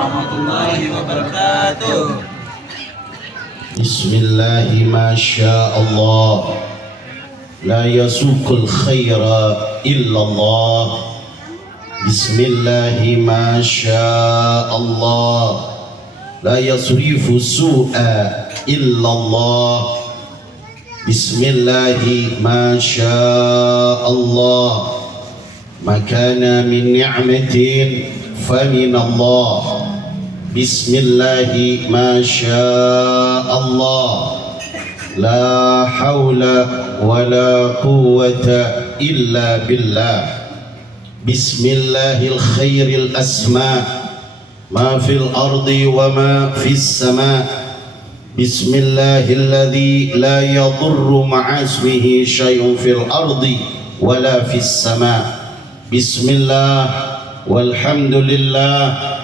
warahmatullahi wabarakatuh. Bismillahi masyaallah, la yasukul khaira illallah. Bismillahi masyaallah, la yasrifu su'a illallah. Bismillahi masyaallah, makana min ni'matin faminallah. Bismillahi masyaallah, la hawla wa la quwwata illa billah. Bismillahil khairil asma, ma fil ardi wa ma fis sama. Bismillahilladzi la yadurru ma'asmihi syai'un fil ardi wa la fis sama. Bismillah walhamdulillah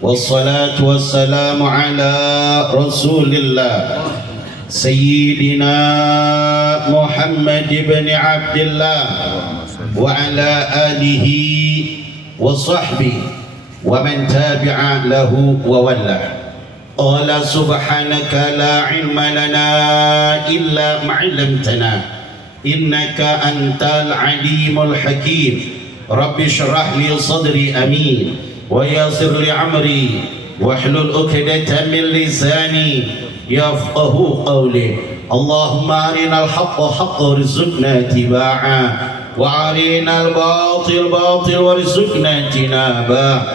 wassalatu wassalamu ala rasulillah Sayyidina Muhammad ibn Abdillah wa ala alihi wa sahbihi wa man tabi'a lahu wa wallah. Qala subhanaka la ilma lana illa ma 'allamtana innaka antal alimul hakim. Rabbi shrah li sadri amin wa yassir li amri wahlul 'uqdatam min lisani yafqahu qawli. Allahumma arinal haqqa haqqan warzuqna ittiba'a wa arinal batil batil warzuqna ijtinaba.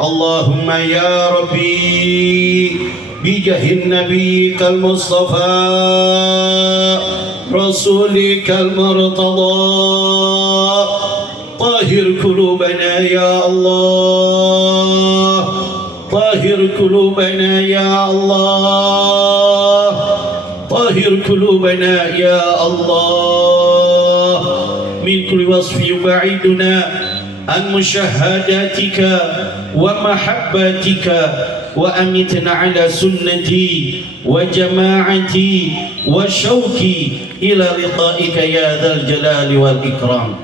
Allahumma ya Rabbi bijahin nabiyikal mustafa rasulikal murtada tahhir qulubana ya Allah, tahhir qulubana ya Allah, tahhir qulubana ya Allah min kulli wasfin ba'iduna an musyahadatika wa mahabbatika wa amitna ala sunnati wa jama'ati wa syauqi ila liqa'ika ya dzal jalali wal ikram.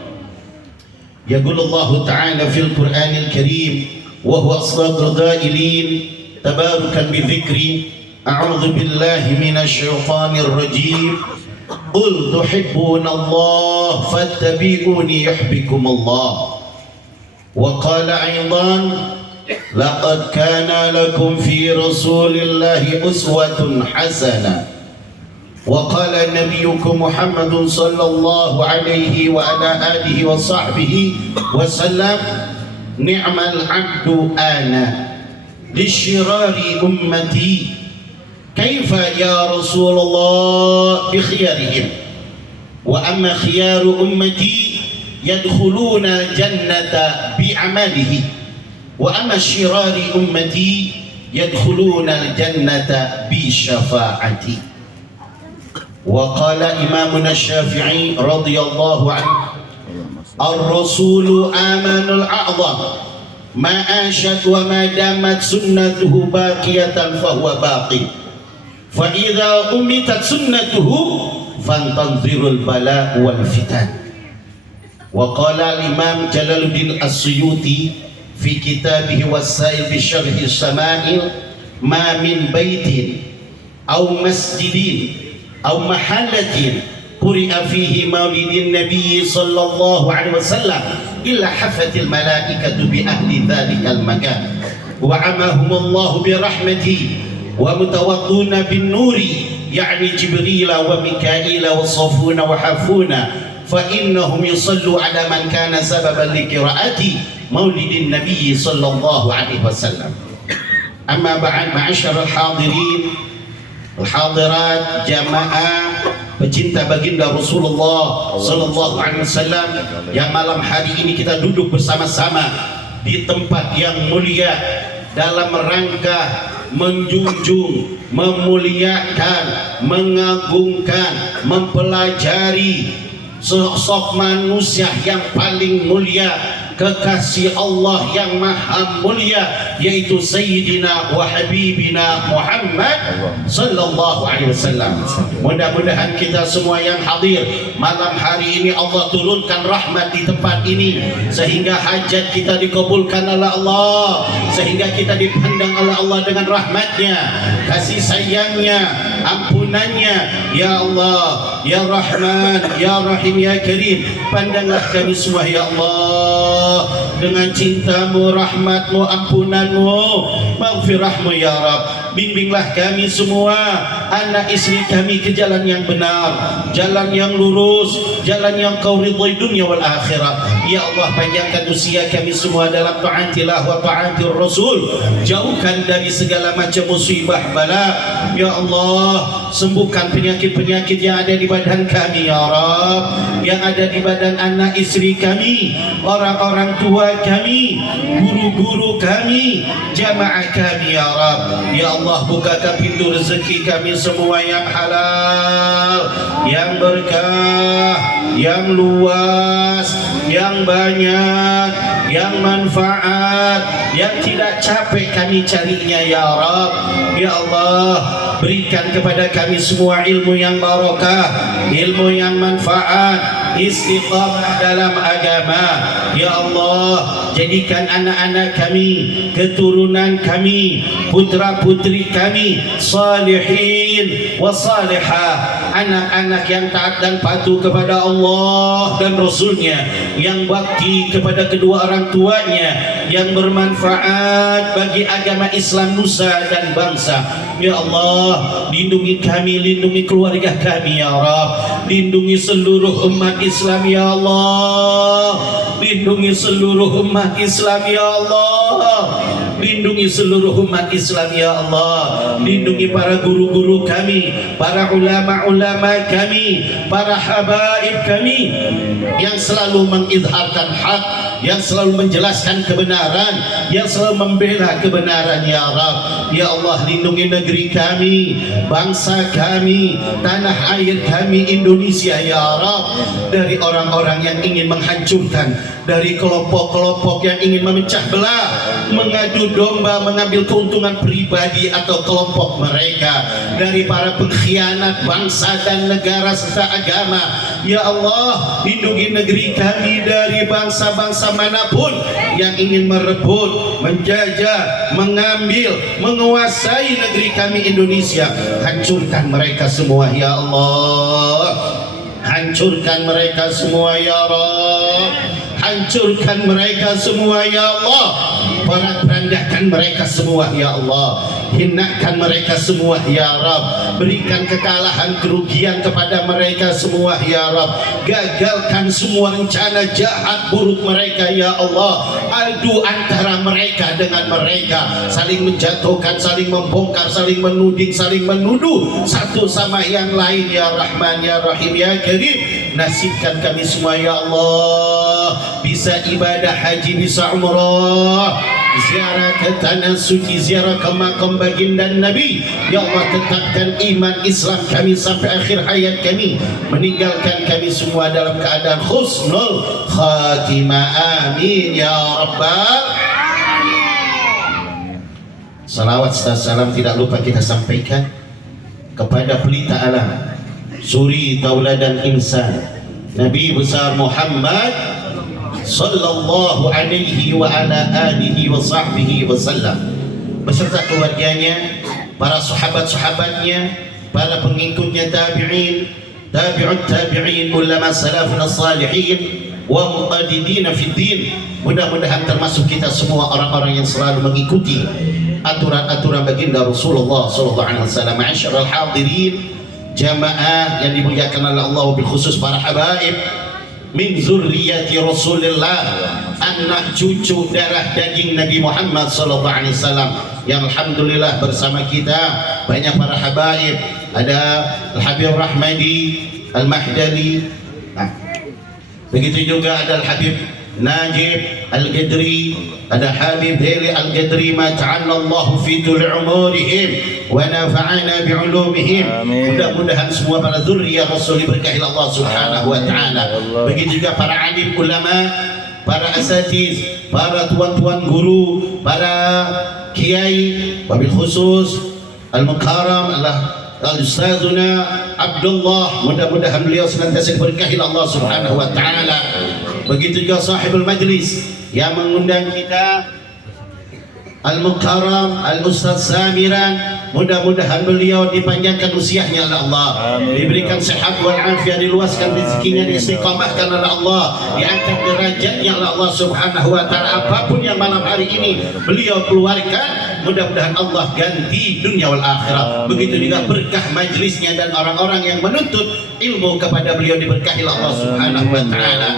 Yaqulu Allah ta'ala fil Qur'anil Karim wa huwa asdaqul qailin tabarukan bi dzikri a'udzu billahi minasy syaithanir rajim. Qul tuhibbuna Allah fattabi'uni yuhibbukumullah. Wa qala aidan laqad kana lakum fi rasulillahi uswatun hasanah. Wa qala nabiyyukum Muhammadun sallallahu alaihi wa ala alihi wa sahbihi wa sallam ni'mal abdu ana lishirari ummati kaifa ya Rasulullah bi khiyarihim wa amma khiyaru ummati yadkhuluna jannata bi amalihi wa amma shirari ummati yadkhuluna jannata bi syafaati. Wa qala imamuna Syafi'i radhiyallahu anhu ar-rasulu amanul a'zam ma ashat wa ma damat sunnatuhu baqiyatan fa huwa baqi fa idza umitat sunnatuhu fantanzirul bala wal fitan. Wa qala al-imam Jalaluddin As-Suyuti fi kitabih Wasail bi syarhi Sama'il ma min baitin aw masjidin aw mahalatin quri'a fihi maulidin nabiy sallallahu alaihi wasallam illa hafatil malaikatu bi ahli dhalikal makan wa amahumullahu bi rahmati wa mutawadduna bin nuri yani Jibril wa Mikail wa Safuna wa Hafuna fa innahum yusallu ala man kana sababan li qiraati maulidin nabiy sallallahu alaihi wasallam. Amma ba'd, ma'asyiral hadirin al-hadirat, jamaah pecinta baginda Rasulullah sallallahu alaihi wasallam, yang malam hari ini kita duduk bersama-sama di tempat yang mulia dalam rangka menjunjung, memuliakan, mengagungkan, mempelajari sosok manusia yang paling mulia kekasih Allah yang maha mulia, yaitu Sayyidina wa Habibina Muhammad sallallahu alaihi wasallam. Mudah-mudahan kita semua yang hadir malam hari ini Allah turunkan rahmat di tempat ini, sehingga hajat kita dikabulkan oleh Allah, sehingga kita dipandang oleh Allah dengan rahmatnya, kasih sayangnya, ampunannya. Ya Allah, Ya Rahman, Ya Rahim, Ya Karim, pandanglah kami semua ya Allah dengan cintamu, rahmatmu, ampunanmu, maghfirahmu ya Rabb. Bimbinglah kami semua, anak istri kami ke jalan yang benar, jalan yang lurus, jalan yang kau ridhai dunia wal akhirat. Ya Allah, panjangkan usia kami semua dalam ta'atillah wa ta'atir Rasul, jauhkan dari segala macam musibah bala. Ya Allah, sembuhkan penyakit-penyakit yang ada di badan kami ya Rabb, yang ada di badan anak istri kami, orang-orang tua kami, guru-guru kami, jamaah kami ya Rabb. Ya Allah, bukakan pintu rezeki kami semua yang halal, yang berkah, yang luas, yang banyak, yang manfaat, yang tidak capek kami carinya ya Rabb. Ya Allah, berikan kepada kami semua ilmu yang barakah, ilmu yang manfaat, istiqamah dalam agama. Ya Allah, jadikan anak-anak kami, keturunan kami, putra-putri kami salihin wa salihah, anak-anak yang taat dan patuh kepada Allah dan Rasulnya, yang bakti kepada kedua orang tuanya, yang bermanfaat bagi agama Islam, nusa dan bangsa. Ya Allah, lindungi kami, lindungi keluarga kami ya Rabb, lindungi seluruh umat Islam ya Allah, lindungi seluruh umat Islam ya Allah, lindungi seluruh umat Islam ya Allah, lindungi para guru-guru kami, para ulama-ulama kami, para habaib kami yang selalu mengizharkan hak, yang selalu menjelaskan kebenaran, yang selalu membela kebenaran ya Rabb. Ya Allah, lindungi negeri kami, bangsa kami, tanah air kami Indonesia ya Rabb, dari orang-orang yang ingin menghancurkan, dari kelompok-kelompok yang ingin memecah belah, mengadu domba, mengambil keuntungan pribadi atau kelompok mereka, dari para pengkhianat bangsa dan negara serta agama. Ya Allah, lindungi negeri kami dari bangsa-bangsa manapun yang ingin merebut, menjajah, mengambil, menguasai negeri kami Indonesia. Hancurkan mereka semua ya Allah, hancurkan mereka semua ya Rabb, hancurkan mereka semua ya Allah, porak-porandahkan mereka semua ya Allah, hinakan mereka semua ya Rabb, berikan kekalahan, kerugian kepada mereka semua ya Rabb, gagalkan semua rencana jahat buruk mereka ya Allah, adu antara mereka dengan mereka, saling menjatuhkan, saling membongkar, saling menuding, saling menuduh satu sama yang lain ya Rahman, Ya Rahim, Ya Karim. Nasibkan kami semua ya Allah bisa ibadah haji, bisa umrah, ziarah ke tanah suci, ziarah ke makam baginda Nabi. Ya Allah, tetapkan iman Islam kami sampai akhir hayat kami, meninggalkan kami semua dalam keadaan husnul khatimah. Amin ya Rabbal. Salawat serta salam tidak lupa kita sampaikan kepada pelita alam, suri tauladan insan, Nabi besar Muhammad sallallahu alaihi wa ala alihi wa sahbihi wasallam, beserta keluarganya, para sahabat-sahabatnya, para pengikutnya, tabi'in, tabi'ut tabi'in, ulama salafun salihin wa muqaddidina fid din. Mudah-mudahan termasuk kita semua orang-orang yang selalu mengikuti aturan-aturan baginda Rasulullah sallallahu alaihi wasallam. Ma'asyiral hadirin, jamaah yang dimuliakan oleh Allah, wabil khusus para habaib min zurriyati Rasulillah, anak cucu darah daging Nabi Muhammad sallallahu alaihi wasallam, yang alhamdulillah bersama kita banyak para habaib. Ada Al-Habib Rahmadi Al-Mahdali, begitu juga ada Al-Habib Najib Al-Qadri, ada Habib Heli Al-Qadri, ma ta'ala Allah fi tul umurihim wa nafa'ana bi ulumihim. Mudah-mudahan semua para zurriyah Rasul diberkahi Allah Subhanahu wa taala. Begitu juga para alim ulama, para asatiz, para tuan-tuan guru, para kiai, wabil khusus Al-Mukarram Al-Ustazuna Abdullah, mudah-mudahan beliau senantiasa diberkahi Allah Subhanahu wa taala. Begitu juga sahibul majlis yang mengundang kita Al-Mukarram Al-Ustaz Samiran, mudah-mudahan beliau dipanjangkan usianya oleh Allah, diberikan sehat wal afiat, diluaskan rezekinya, diistiqamahkan oleh Allah, diangkat derajatnya oleh Allah Subhanahu wa taala. Apapun yang malam hari ini beliau keluarkan, mudah-mudahan Allah ganti dunia wal akhirat. Begitu juga berkah majlisnya dan orang-orang yang menuntut ilmu kepada beliau diberkahi Allah Subhanahu wa taala.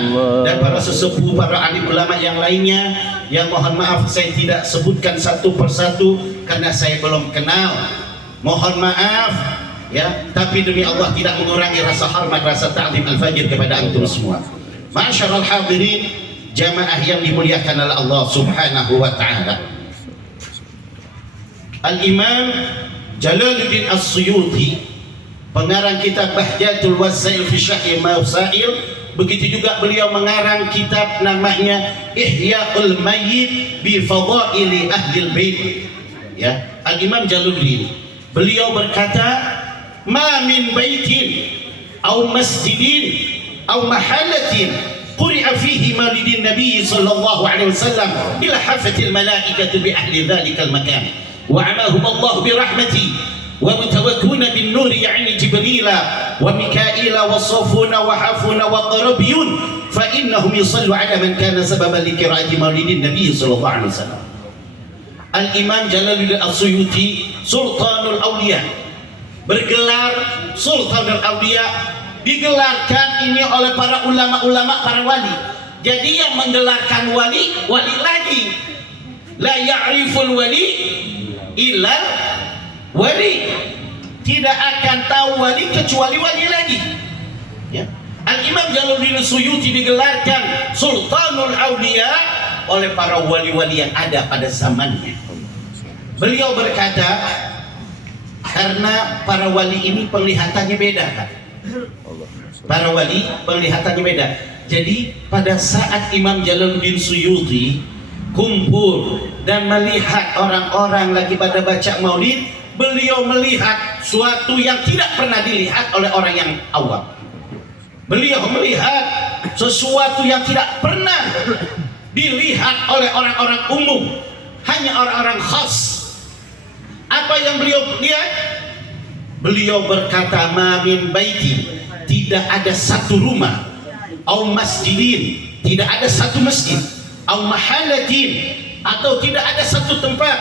Dan para sesepuh, para alim ulama yang lainnya yang mohon maaf saya tidak sebutkan satu persatu karena saya belum kenal, mohon maaf ya, tapi demi Allah tidak mengurangi rasa hormat, rasa ta'zim al-fajr kepada antum semua. Ma'asyiral hadirin, jamaah yang dimuliakan oleh Allah Subhanahu wa taala. Al-Imam Jalaluddin As-Suyuti, pengarang kitab Bahjatul Wasail fi Syarhi Masail, begitu juga beliau mengarang kitab namanya Ihya'ul Mayyit bi Fadaili Ahlil Bait. Ya, Al-Imam Jalaluddin beliau berkata, ma min baitin aw masjidin aw mahalatin quri'a fihi maulidin Nabi sallallahu alaihi wasallam ila hafatil malaikatu bi ahli dhalikal makan wa amahum Allah bi rahmati wa mutawakkuna bin nur ya'ni Jibril wa Mikail wa Safun wa Hafun wa Qarabiyun fa innahum yusallu ala man kana sababan li qira'ati maulidin Nabi sallallahu alaihi wasallam. Al-Imam Jalaluddin As-Suyuti Sultanul Auliya, bergelar Sultanul Auliya, digelarkan ini oleh para ulama-ulama, para wali. Jadi yang menggelarkan wali, wali lagi. La ya'riful wali illa wali, tidak akan tahu wali kecuali wali lagi ya. Al-Imam Jalaluddin Suyuti digelarkan Sultanul Auliya oleh para wali-wali yang ada pada zamannya. Beliau berkata, karena para wali ini penglihatannya beda kan? Para wali penglihatannya beda. Jadi pada saat Imam Jalaluddin Suyuti kumpul dan melihat orang-orang lagi pada baca maulid, beliau melihat suatu yang tidak pernah dilihat oleh orang yang awam. Beliau melihat sesuatu yang tidak pernah dilihat oleh orang-orang umum, hanya orang-orang khas. Apa yang beliau lihat? Beliau berkata, ma min baiti, tidak ada satu rumah, au masjidin, tidak ada satu masjid, au mahalatin, atau tidak ada satu tempat,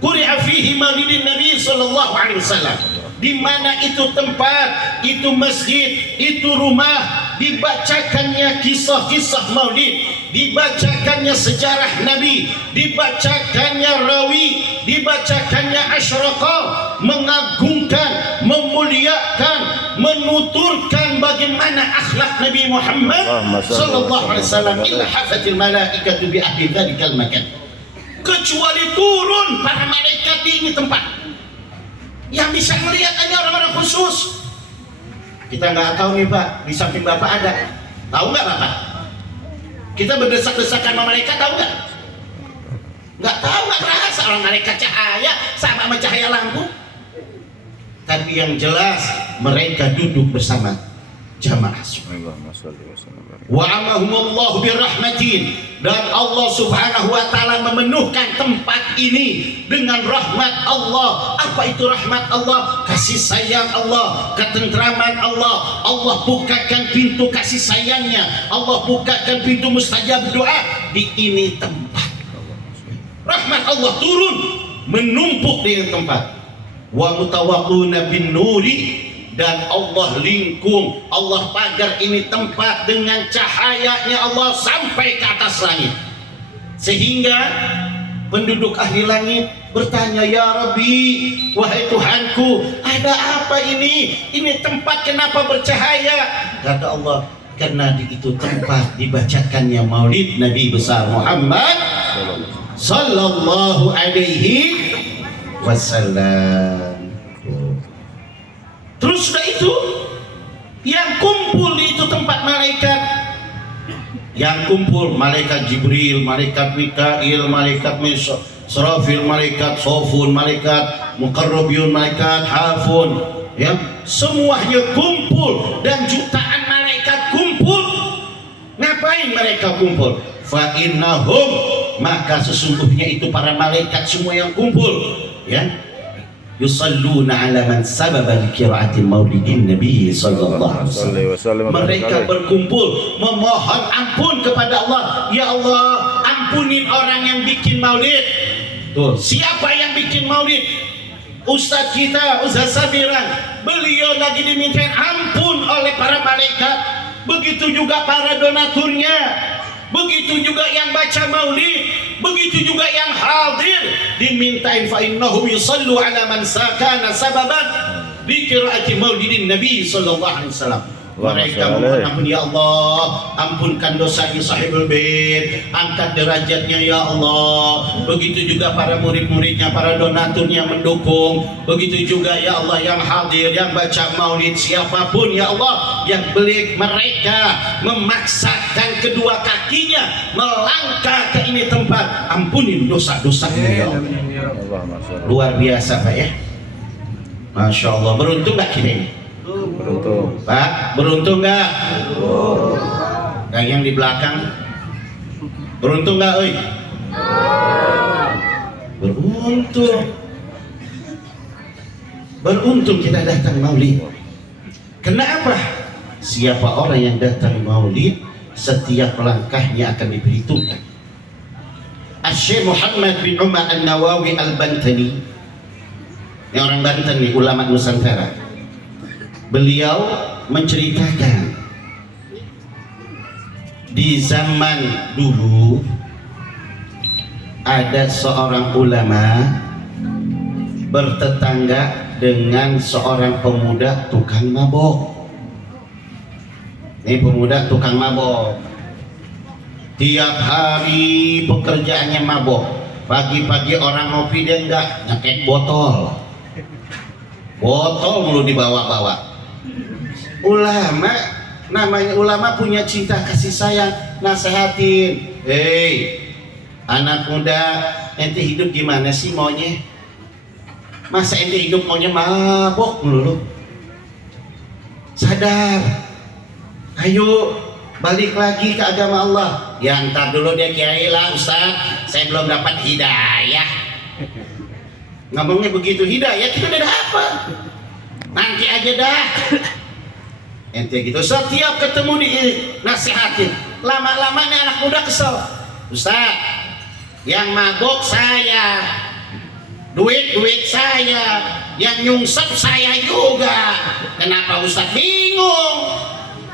quri'a fihi maulidin Nabi sallallahu alaihi wasallam, di mana itu tempat, itu masjid, itu rumah, dibacakannya kisah-kisah maulid, dibacakannya sejarah Nabi, dibacakannya rawi, dibacakannya asyraqah, mengagungkan, memuliakan, menuturkan bagaimana akhlak Nabi Muhammad sallallahu alaihi wasallam. Illa hafatil malaikatu bi ahli dzalikal makan, kecuali turun para malaikat di ini tempat. Yang bisa melihat hanya orang-orang khusus. Kita nggak tahu nih Pak, di samping Bapak ada. Tahu nggak Bapak? Kita berdesak-desakan sama malaikat, tahu nggak? Nggak tahu, nggak terasa orang malaikat cahaya sama cahaya lampu. Tapi yang jelas mereka duduk bersama jamaah. Wa amahumullahu birahmatin, dan Allah Subhanahu wa taala memenuhkan tempat ini dengan rahmat Allah. Apa itu rahmat Allah? Kasih sayang Allah, ketentraman Allah. Allah bukakan pintu kasih sayangnya, Allah bukakan pintu mustajab doa di ini tempat. Rahmat Allah turun menumpuk di tempat. Wa mutawaqquna bin nuri, dan Allah lingkung, Allah pagar ini tempat dengan cahayanya Allah sampai ke atas langit, sehingga penduduk ahli langit bertanya, ya Rabbi, wahai Tuhanku, ada apa ini? Ini tempat kenapa bercahaya? Kata Allah, karena di itu tempat dibacakannya maulid Nabi besar Muhammad sallallahu alaihi wasallam. Terus sudah itu yang kumpul di itu tempat malaikat, yang kumpul malaikat Jibril, malaikat Mikail, malaikat Israfil, malaikat Sofun, malaikat Muqarrabiyun, malaikat Hafun, ya, semuanya kumpul dan jutaan malaikat kumpul. Ngapain mereka kumpul? Fa innahum, maka sesungguhnya itu para malaikat semua yang kumpul, ya, yusalluna ala man sababa li qiraati maulidin nabi sallallahu alaihi wasallam. Mereka berkumpul memohon ampun kepada Allah. Ya Allah, ampunin orang yang bikin maulid. Tuh, siapa yang bikin maulid? Ustaz kita, Ustaz Sabiran. Beliau lagi diminta ampun oleh para malaikat. Begitu juga para donaturnya, begitu juga yang baca maulid, begitu juga yang hadir dimintain fa innahum yusallu ala man sakana sababan di qiraati maulidin nabi sallallahu alaihi wasallam. Mereka memohon ampun, ya Allah, ampunkan dosanya sahibul bait, angkat derajatnya ya Allah. Begitu juga para murid-muridnya, para donaturnya mendukung. Begitu juga ya Allah yang hadir, yang baca maulid, siapapun ya Allah yang beli mereka memaksakan kedua kakinya melangkah ke ini tempat, ampunin dosa-dosanya ya Allah. Luar biasa Pak ya, Masya Allah. Beruntung gak kita ini? Beruntung Pak, beruntung nggak? Yang di belakang beruntung nggak? Oi, beruntung kita datang maulid. Kenapa? Siapa orang yang datang maulid, setiap langkahnya akan diperhitungkan. Syekh Muhammad bin Umar An-Nawawi Al-Bantani, ini orang Banten nih, ulama Nusantara. Beliau menceritakan di zaman dulu ada seorang ulama bertetangga dengan seorang pemuda tukang mabok. Ini pemuda tukang mabok, tiap hari pekerjaannya mabok. Pagi-pagi orang ngopi dia enggak, nyakek botol mulu dibawa-bawa. Ulama, namanya ulama punya cinta kasih sayang, nasehatin. Hei anak muda, ente hidup gimana sih maunya? Masa ente hidup maunya mabok melulu? Sadar, ayo balik lagi ke agama Allah. Ya ntar dulu dia kiai lah Ustaz, saya belum dapat hidayah. Ngomongnya begitu, hidayah kita udah dapat, nanti aja dah. Ente gitu, setiap ketemu di nasihatin, lama-lama nih anak muda kesel. Ustaz, yang mabok saya, duit saya, yang nyungsep saya juga. Kenapa Ustaz bingung?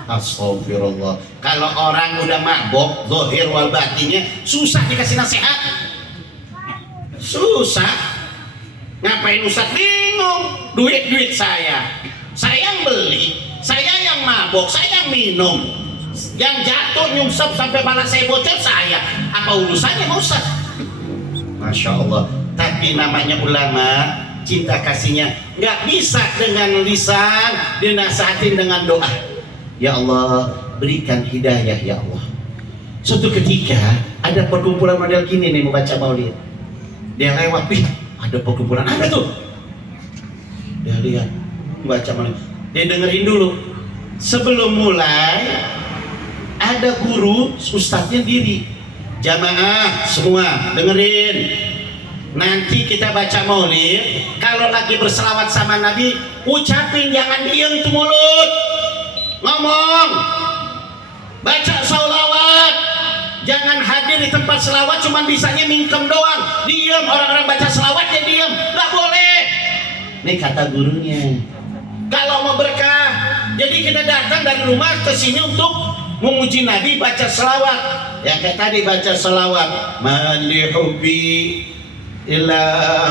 Astagfirullah. Kalau orang udah mabok, zahir wal batinnya, susah dikasih nasihat. Susah. Ngapain Ustaz bingung? Duit saya yang beli, saya yang mabok, saya yang minum, yang jatuh nyungsep sampai kepala saya bocor saya. Apa urusannya Ustaz? Masya Allah. Tapi namanya ulama, cinta kasihnya nggak bisa dengan lisan, dinasihatin dengan doa. Ya Allah, berikan hidayah ya Allah. Suatu ketika ada perkumpulan model gini nih membaca maulid. Dia lewat, wih, ada perkumpulan apa tuh? Dia lihat baca maulid, dia dengerin dulu. Sebelum mulai ada guru, ustadznya diri. Jamaah semua dengerin. Nanti kita baca maulid, kalau lagi berselawat sama Nabi, ucapin, jangan diem tuh mulut. Ngomong, baca sholawat. Jangan hadir di tempat selawat cuman bisanya mingkem doang, diam. Orang-orang baca selawat dia diam, nggak boleh. Ini kata gurunya. Kalau mau berkah, jadi kita datang dari rumah ke sini untuk memuji Nabi, baca selawat. Yang kayak tadi baca selawat, mandi hubbi ila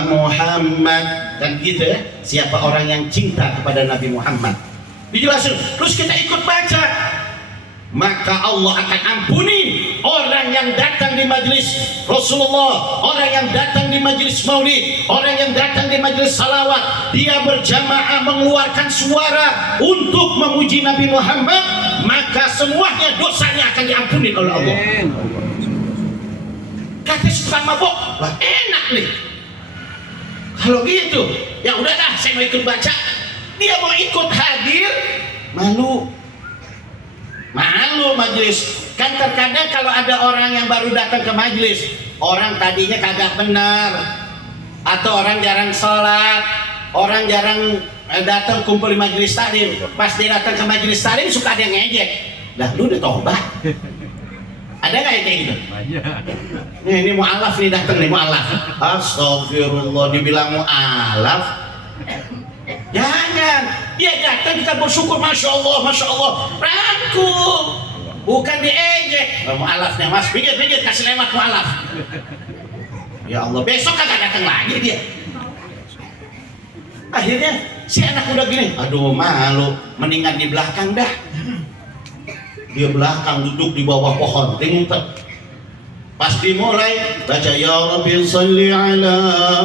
Muhammad, kan gitu ya. Siapa orang yang cinta kepada Nabi Muhammad, dijelasin. Terus kita ikut baca, maka Allah akan ampuni orang yang datang di majelis Rasulullah, orang yang datang di majelis maulid, orang yang datang di majelis salawat. Dia berjamaah mengeluarkan suara untuk memuji Nabi Muhammad. maka semuanya dosanya akan diampuni oleh Allah. Kata suka mabok, lah enak nih. Kalau gitu, ya udahlah saya mau ikut baca. Dia mau ikut hadir, malu majelis. Kan terkadang kalau ada orang yang baru datang ke majelis, orang tadinya kagak benar, atau orang jarang sholat, orang jarang datang kumpul di majelis taklim. Pas dia datang ke majelis taklim suka ada yang ngejek. Lah lu udah tobat? Ada nggak yang kayak gitu? Ini mu'alaf nih datang nih mu'alaf. Astagfirullah, dibilang mu'alaf. Jangan, dia datang kita bersyukur, masya Allah, rangkul, bukan diejek. Mu'alafnya mas, pinggir kasih lewat mu'alaf. Ya Allah, besok kagak datang lagi dia. Akhirnya si anak udah gini, aduh malu, mendingan di belakang dah. Dia belakang duduk di bawah pohon, ngumpet. Pas dimulai baca ya Rabbi salli ala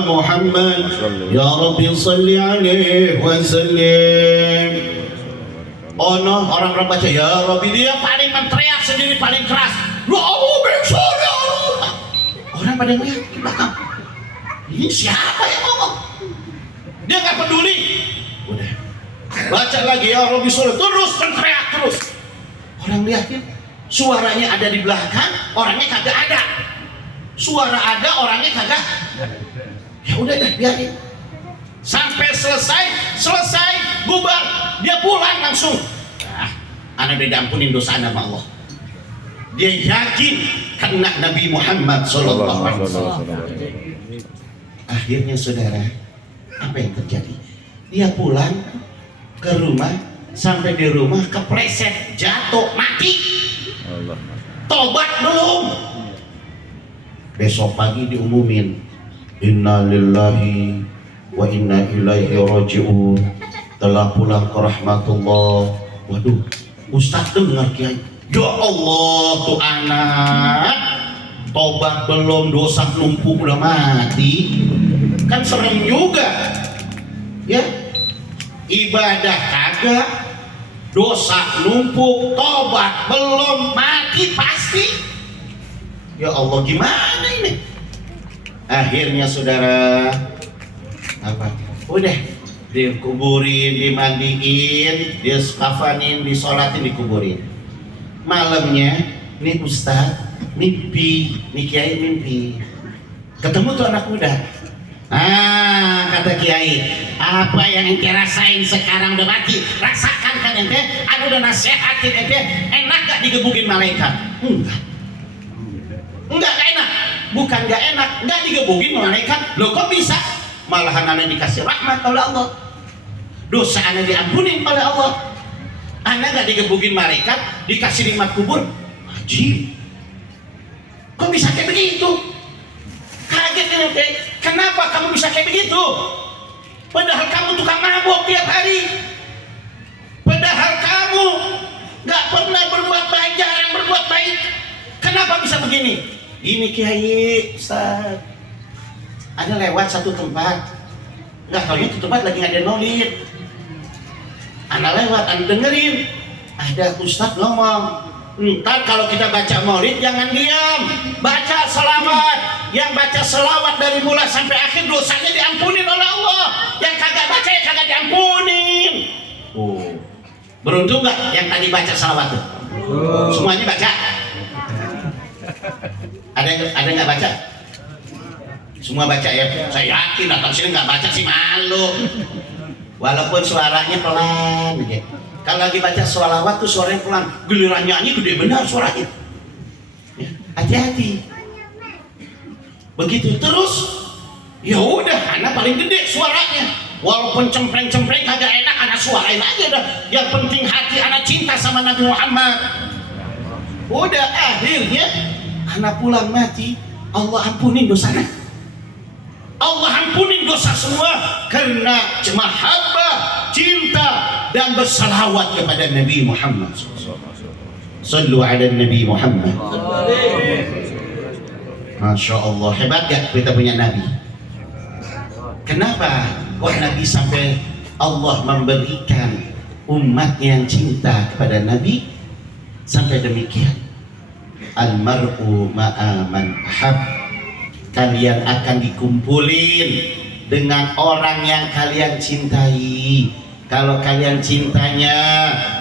Muhammad, ya Rabbi salli alaihi wa sallim. Oh no, orang baca ya Rabbi, dia paling menteriak sendiri paling keras. Ya Allah, besar ya Allah. Orang pada ngeliat di belakang. Ini siapa yang ngomong? Dia nggak peduli. Udah. Baca lagi ya Rabbi salli, terus menteriak terus. Orang lihatin. Suaranya ada di belakang, orangnya kagak ada. Suara ada, orangnya kagak. Ya udah deh, biarin. Sampai selesai, bubar, dia pulang langsung. Nah, anak udah diampunin dosa sama Allah. Dia yakin kena Nabi Muhammad SAW. Akhirnya saudara, apa yang terjadi? Dia pulang ke rumah, sampai di rumah kepleset, jatuh, mati. Tobat belum. Besok pagi diumumin, inna lillahi wa inna ilaihi raji'un, telah pulang ke rahmatullah. Waduh, Ustaz dengar kiai, ya Allah tuh anak tobat belum, dosa numpuk udah mati. Kan serem juga ya, ibadah kagak, dosa numpuk, tobat belum, mati pasti. Ya Allah, gimana ini? Akhirnya saudara, apa? Udah dikuburin, dimandiin, dikafanin, disolatin, dikuburin. Malamnya, nih Ustaz mimpi, nih Kiai mimpi, ketemu tuh anak muda. Kata Kiai, apa yang ente rasain sekarang udah mati, rasakan kan ente. Aku udah nasihatin ente, enak gak digebukin malaikat? Enggak enak. Bukan gak enak, gak digebukin malaikat. Loh kok bisa? Malahan anak dikasih rahmat oleh Allah, dosa anak diampunin oleh Allah. Anak gak digebukin malaikat, dikasih nikmat kubur. Ajib, kok bisa kayak begitu? Kaget ente. Kenapa kamu bisa kayak begitu? Padahal kamu tukang mabuk tiap hari. Padahal kamu gak pernah berbuat baik, jarang berbuat baik. Kenapa bisa begini? Ini Kiai, Ustaz, ada lewat satu tempat, nggak tahu itu tempat lagi ngadain maulid. Anak lewat, anak dengerin, ada Ustaz ngomong, ntar kalau kita baca maulid jangan diam, baca selawat. Yang baca selawat dari mulai sampai akhir dosanya diampunin oleh Allah. Yang kagak baca ya kagak diampunin. Oh, beruntung nggak yang tadi baca selawat tuh? Semuanya baca. Ada nggak baca? Semua baca ya. Saya yakin datang sini nggak baca sih malu. Walaupun suaranya pelan aja. Kalau lagi baca sholawat tuh suaranya pelan, giliran nyanyi gede benar suaranya. Ya, hati-hati. Begitu terus, ya udah, anak paling gede suaranya. Walaupun cempreng-cempreng kagak enak, anak suarain aja dah. Yang penting hati anak cinta sama Nabi Muhammad. Udah akhirnya anak pulang mati, Allah ampunin dosanya. Allah ampunin dosa semua karena mahabbah, cinta dan bersalawat kepada Nabi Muhammad. Sallu ala Nabi Muhammad. Masya Allah, hebat gak kita punya Nabi? Kenapa kok Nabi sampai Allah memberikan umat yang cinta kepada Nabi? Sampai demikian, almar'u ma'a man ahab, kalian akan dikumpulin dengan orang yang kalian cintai. Kalau kalian cintanya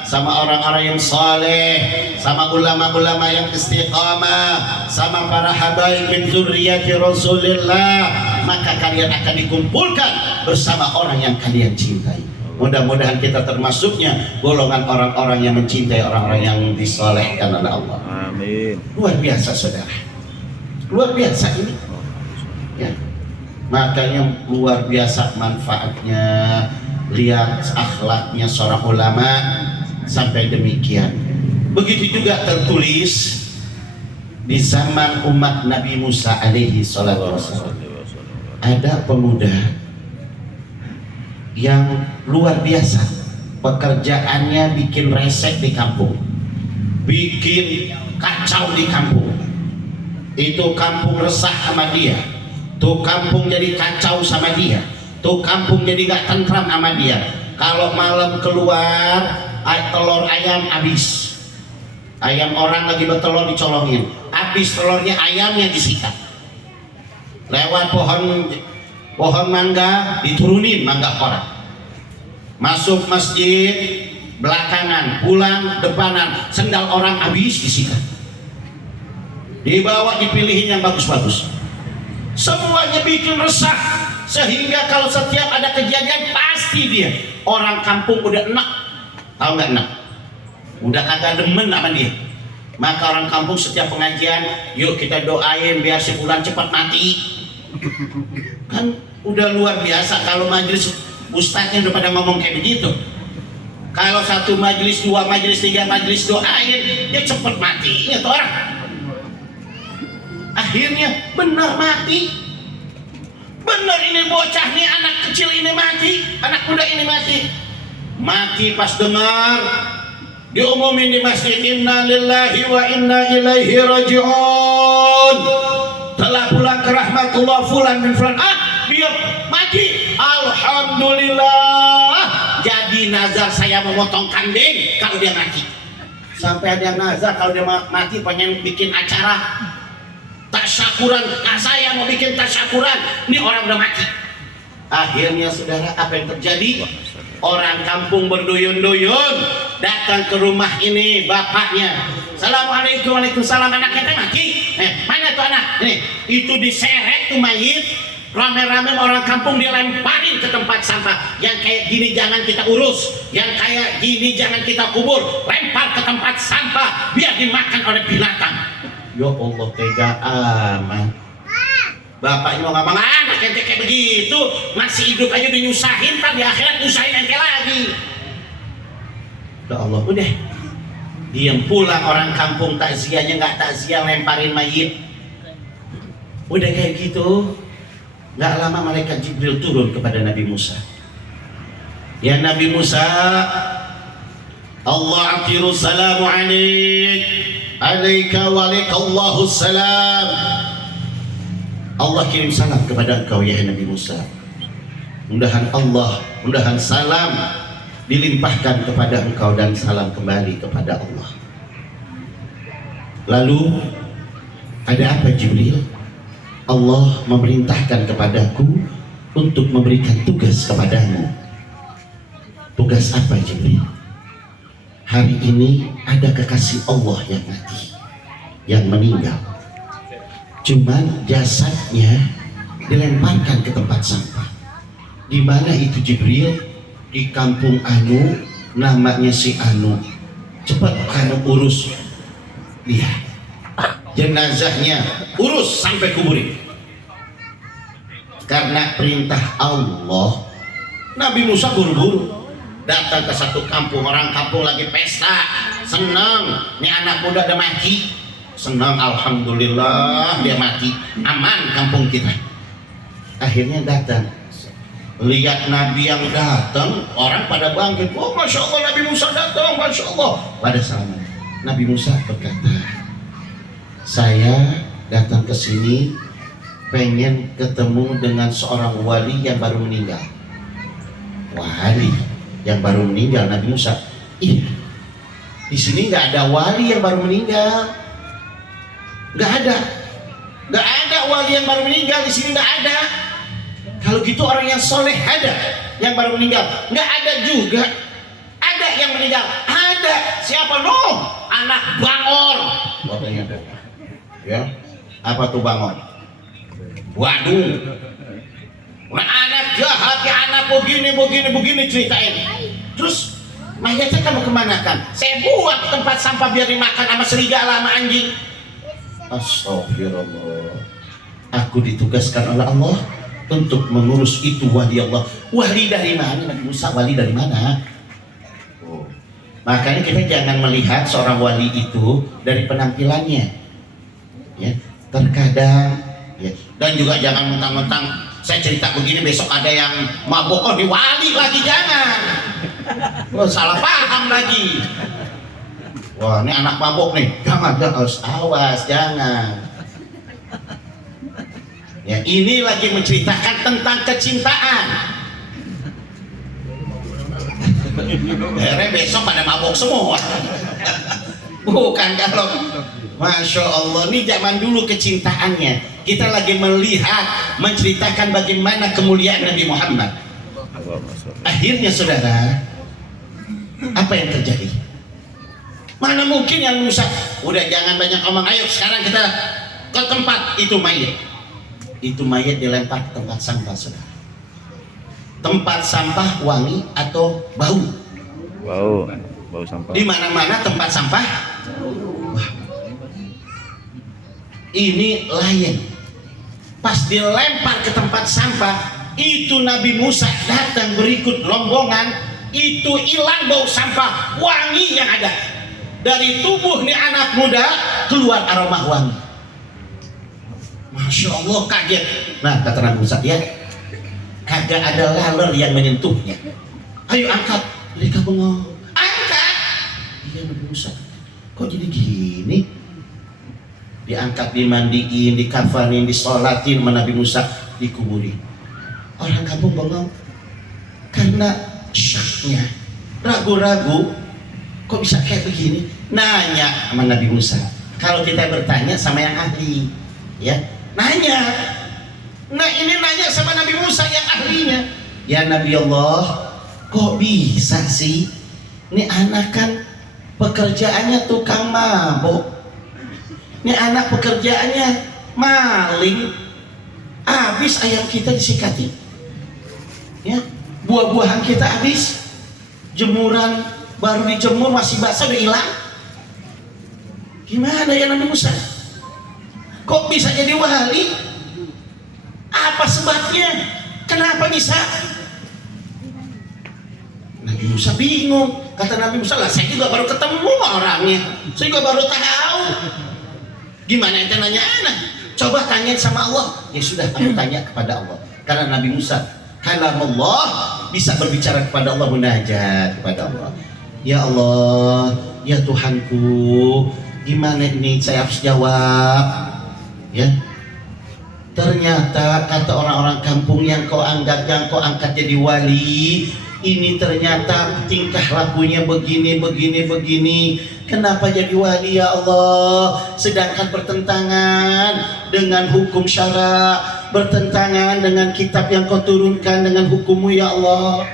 sama orang-orang yang saleh, sama ulama-ulama yang istiqamah, sama para habaib min dzurriyyati Rasulillah, maka kalian akan dikumpulkan bersama orang yang kalian cintai. Mudah-mudahan kita termasuknya golongan orang-orang yang mencintai orang-orang yang disolehkan oleh Allah. Amin. Luar biasa saudara, luar biasa ini ya. Makanya luar biasa manfaatnya, lihat akhlaknya seorang ulama sampai demikian. Begitu juga tertulis di zaman umat Nabi Musa alaihi salatu wassalam, ada pemuda yang luar biasa, pekerjaannya bikin resek di kampung, bikin kacau di kampung. Itu kampung resah sama dia, tuh kampung jadi kacau sama dia, tuh kampung jadi gak tentram sama dia. Kalau malam keluar, telur ayam habis, ayam orang lagi bertelur dicolongin, habis telurnya, ayamnya disikat. Lewat pohon mangga diturunin mangga orang, masuk masjid belakangan, pulang depanan, sendal orang habis disikat, dibawa dipilihin yang bagus-bagus. Semuanya bikin resah, sehingga kalau setiap ada kejadian pasti dia, orang kampung udah enak, tahu nggak enak, udah kagak demen sama dia. Maka orang kampung setiap pengajian, yuk kita doain biar si fulan cepat mati. Kan udah luar biasa kalau majelis ustadznya udah pada ngomong kayak begitu. Kalau satu majelis, dua majelis, tiga majelis doain, ya cepet matinya tuh orang. Akhirnya benar mati. Benar ini bocah nih, anak kecil ini mati, anak muda ini mati. Mati pas dengar diumumin di masjid, inna lillahi wa inna ilaihi raji'un, telah pulang ke rahmatullah fulan bin fulan. Dia mati, alhamdulillah. Jadi nazar saya memotong kambing kalau dia mati. Sampai ada yang nazar kalau dia mati pengen bikin acara tasyakuran. Nah, saya mau bikin tasyakuran, ini orang udah mati. Akhirnya saudara, apa yang terjadi? Orang kampung berduyun-duyun datang ke rumah ini bapaknya. Assalamualaikum, waalaikumsalam, anaknya teh mati. Mana tuh anak? Ini itu diseret tuh mayit, rame-rame orang kampung dia lemparin ke tempat sampah. Yang kayak gini jangan kita urus, yang kayak gini jangan kita kubur, lempar ke tempat sampah biar dimakan oleh binatang. Ya Allah, tega amat. Bapaknya mau ngomong, anak ente kayak begitu, masih hidup aja udah nyusahin, kan di akhirat nyusahin ente lagi. Ya Allah, udah diam. Pulang orang kampung, takziahnya nggak takziah, lemparin mayit. Udah kayak gitu, nggak lama malaikat Jibril turun kepada Nabi Musa. Ya Nabi Musa, Allah atiru salamu alaik, alaika walaikallahu salam. Allah kirim salam kepada engkau ya Nabi Musa. Mudahan Allah, mudahan salam dilimpahkan kepada engkau dan salam kembali kepada Allah. Lalu ada apa Jibril? Allah memerintahkan kepadaku untuk memberikan tugas kepadamu. Tugas apa Jibril? Hari ini ada kekasih Allah yang mati, yang meninggal. Cuman jasadnya dilemparkan ke tempat sampah. Di mana itu Jibril? Di kampung Anu, namanya si Anu. Cepat Anu urus dia, jenazahnya urus sampai kuburin. Karena perintah Allah, Nabi Musa buru-buru datang ke satu kampung. Orang kampung lagi pesta, senang, ini anak muda udah mati. Senang, alhamdulillah dia mati, aman kampung kita. Akhirnya datang, lihat Nabi yang datang, orang pada bangkit. Oh Masya Allah, Nabi Musa datang, Masya Allah. Pada saat Nabi Musa berkata, saya datang ke sini pengen ketemu dengan seorang wali yang baru meninggal. Wali yang baru meninggal? Nabi Musa, iya. Di sini nggak ada wali yang baru meninggal, nggak ada wali yang baru meninggal di sini, nggak ada. Kalau gitu orang yang soleh ada yang baru meninggal? Nggak ada juga. Ada yang meninggal, ada. Siapa? Nuh, anak Bangor. Ya, apa tuh Bangor? Waduh, anak jahat ya, anak begini ceritain. Terus mayatnya kamu kemanakan? Saya buat tempat sampah biar dimakan sama serigala sama anjing. Astagfirullah. Aku ditugaskan oleh Allah untuk mengurus itu wali Allah. Wali dari mana? Nabi Musa wali dari mana? Makanya kita jangan melihat seorang wali itu dari penampilannya, ya. Terkadang, ya. Dan juga jangan mentang-mentang saya cerita begini besok ada yang mabuk, oh di wali lagi, jangan. Oh, salah paham lagi. Wah, ini anak mabuk nih, jangan, awas, jangan. Ya, ini lagi menceritakan tentang kecintaan. Akhirnya besok pada mabok semua. Bukan kalau Masya Allah, ini zaman dulu kecintaannya. Kita lagi melihat, menceritakan bagaimana kemuliaan Nabi Muhammad. Akhirnya saudara, apa yang terjadi? Mana mungkin yang Musa, udah jangan banyak ngomong, ayo sekarang kita ke tempat itu mayat. Itu mayat dilempar ke tempat sampah saudara. Tempat sampah wangi atau bau? Bau sampah. Di mana-mana tempat sampah. Wah. Ini lain. Pas dilempar ke tempat sampah, itu Nabi Musa datang berikut rombongan, itu hilang bau sampah, wangi yang ada. Dari tubuh nih anak muda keluar aroma wangi. Masya Allah, kaget. Nah, kata Nabi Musa, ya, kagak ada laler yang menyentuhnya. Ayo angkat. Mereka bengong. Angkat. Iya Nabi Musa. Kok jadi gini? Diangkat, dimandiin, dikafanin, disolatin sama Nabi Musa, dikuburin. Orang kampung bengong karena syaknya, ragu-ragu. Kok bisa kayak begini? Nanya sama Nabi Musa. Kalau kita bertanya sama yang ahli, ya, nanya. Nah ini nanya sama Nabi Musa yang ahlinya. Ya Nabi Allah, kok bisa sih? Ini anak kan pekerjaannya tukang mabuk. Ini anak pekerjaannya maling. Habis ayam kita disikati, ya, buah-buahan kita habis, jemuran baru dijemur masih basah udah hilang. Gimana ya Nabi Musa? Kok bisa jadi wali? Apa sebabnya? Kenapa bisa? Nabi Musa bingung. Kata Nabi Musa, lah saya juga baru ketemu orangnya, saya juga baru tahu. Gimana ente nanya anak? Coba tanya sama Allah. Ya sudah, aku tanya kepada Allah. Karena Nabi Musa kalamullah, bisa berbicara kepada Allah, munajat kepada Allah. Ya Allah, ya Tuhanku, gimana ini saya harus jawab? Ya, ternyata kata orang-orang kampung yang kau anggap, yang kau angkat jadi wali, ini ternyata tingkah lakunya begini. Kenapa jadi wali ya Allah? Sedangkan bertentangan dengan hukum syara, bertentangan dengan kitab yang kau turunkan, dengan hukummu ya Allah.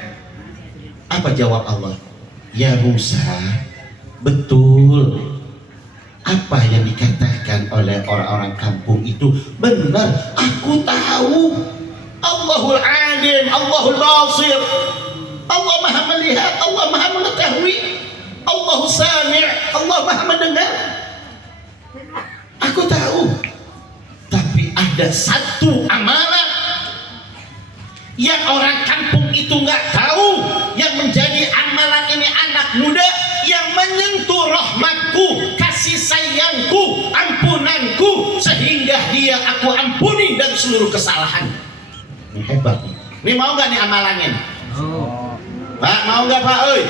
Apa jawab Allah? Ya Musa, betul. Apa yang dikatakan oleh orang-orang kampung itu benar. Aku tahu. Allahul Alim, Allahul Basir. Allah Maha melihat, Allah Maha mengetahui. Allahus Sami', Allah Maha mendengar. Aku tahu. Tapi ada satu amalan yang orang kampung itu nggak tahu, yang menjadi amalan ini anak muda yang menyentuh rahmatku, kasih sayangku, ampunanku, sehingga dia aku ampuni dari seluruh kesalahan. Ini hebat nih. Ini mau nggak nih amalannya? Pak, mau nggak Pak? Oi,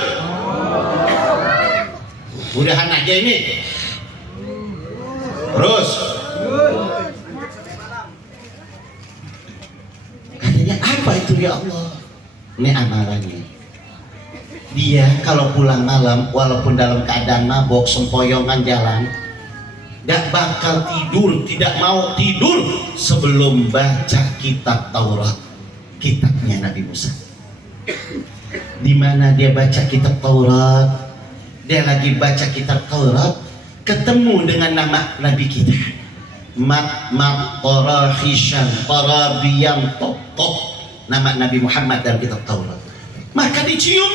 udahan aja ini. Terus katanya apa itu ya Allah? Ini amalannya. Dia kalau pulang malam walaupun dalam keadaan mabok sempoyongan jalan, gak bakal tidur, tidak mau tidur sebelum baca kitab Taurat, kitabnya Nabi Musa. Di mana dia baca kitab Taurat, dia lagi baca kitab Taurat, ketemu dengan nama Nabi kita, Mat Torahishan Torabiyan Top, nama Nabi Muhammad dalam kitab Taurat. Maka dicium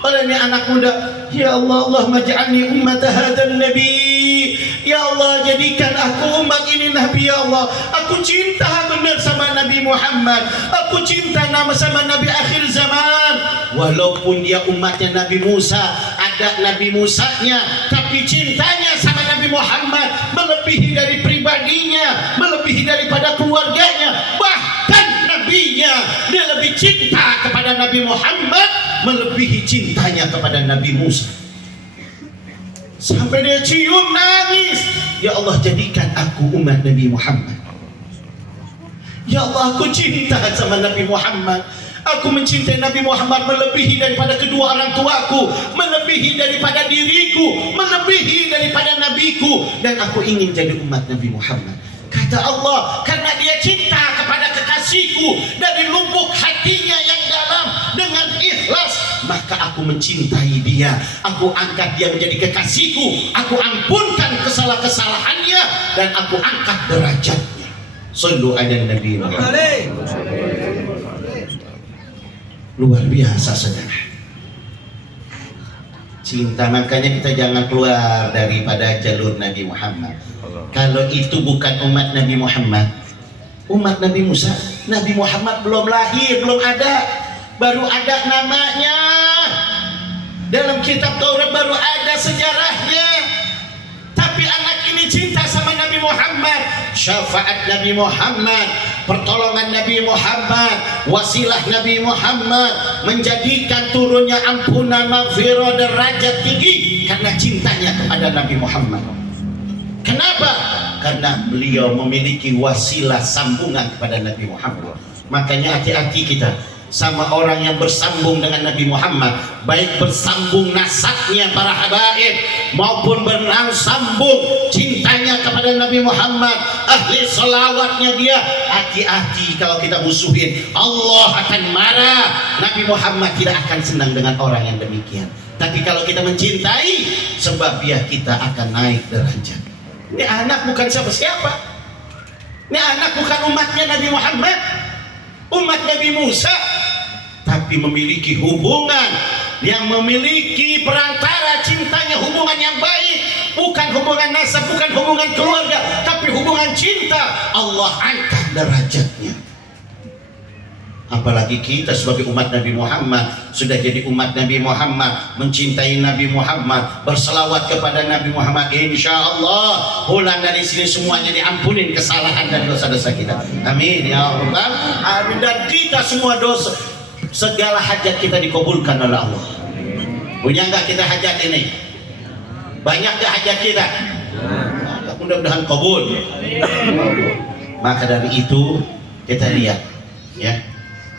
oleh ini anak muda. Ya Allah, Allahumma ja'alni ummat hadan nabi. Ya Allah, jadikan aku umat ini Nabi. Ya Allah, aku cinta benar sama Nabi Muhammad, aku cinta nama sama Nabi akhir zaman. Walaupun dia umatnya Nabi Musa, ada Nabi Musanya, tapi cintanya sama Nabi Muhammad melebihi dari pribadinya, melebihi daripada keluarganya, bahkan nabinya. Dia lebih cinta kepada Nabi Muhammad melebihi cintanya kepada Nabi Musa. Sampai dia cium nangis. Ya Allah, jadikan aku umat Nabi Muhammad. Ya Allah, aku cinta sama Nabi Muhammad. Aku mencintai Nabi Muhammad melebihi daripada kedua orang tuaku, melebihi daripada diriku, melebihi daripada nabiku, dan aku ingin jadi umat Nabi Muhammad. Kata Allah, karena dia cinta kepada kekasihku dari lubuk hatinya yang dalam dengan ikhlas, maka aku mencintai dia, aku angkat dia menjadi kekasihku, aku ampunkan kesalahan-kesalahannya, dan aku angkat derajatnya. Sallu ala Nabi Muhammad. Luar biasa saudara cinta. Makanya kita jangan keluar daripada jalur Nabi Muhammad. Kalau itu bukan umat Nabi Muhammad, umat Nabi Musa, Nabi Muhammad belum lahir, belum ada, baru ada namanya dalam kitab Taurat, baru ada sejarahnya. Tapi anak ini cinta sama Nabi Muhammad, syafaat Nabi Muhammad, pertolongan Nabi Muhammad, wasilah Nabi Muhammad, menjadikan turunnya ampunan, maghfirah, derajat tinggi karena cintanya kepada Nabi Muhammad. Kenapa? Karena beliau memiliki wasilah sambungan kepada Nabi Muhammad. Makanya hati-hati kita sama orang yang bersambung dengan Nabi Muhammad, baik bersambung nasabnya para habaib maupun bersambung cintanya kepada Nabi Muhammad, ahli salawatnya dia. Hati-hati kalau kita musuhin, Allah akan marah. Nabi Muhammad tidak akan senang dengan orang yang demikian. Tapi kalau kita mencintai, sebab dia kita akan naik derajat. Ini anak bukan siapa-siapa, ini anak bukan umatnya Nabi Muhammad, umat Nabi Musa, tapi memiliki hubungan yang memiliki perantara cintanya, hubungan yang baik, bukan hubungan nasab, bukan hubungan keluarga, tapi hubungan cinta. Allah angkat derajatnya. Apalagi kita sebagai umat Nabi Muhammad, sudah jadi umat Nabi Muhammad, mencintai Nabi Muhammad, berselawat kepada Nabi Muhammad, insya Allah pulang dari sini semuanya diampunin kesalahan dan dosa-dosa kita. Amin ya Allah. Amin. Dan kita semua dosa, segala hajat kita dikabulkan oleh Allah. Punya nggak kita hajat ini? Banyak nggak hajat kita? Mudah-mudahan kabul. Maka dari itu kita lihat ya,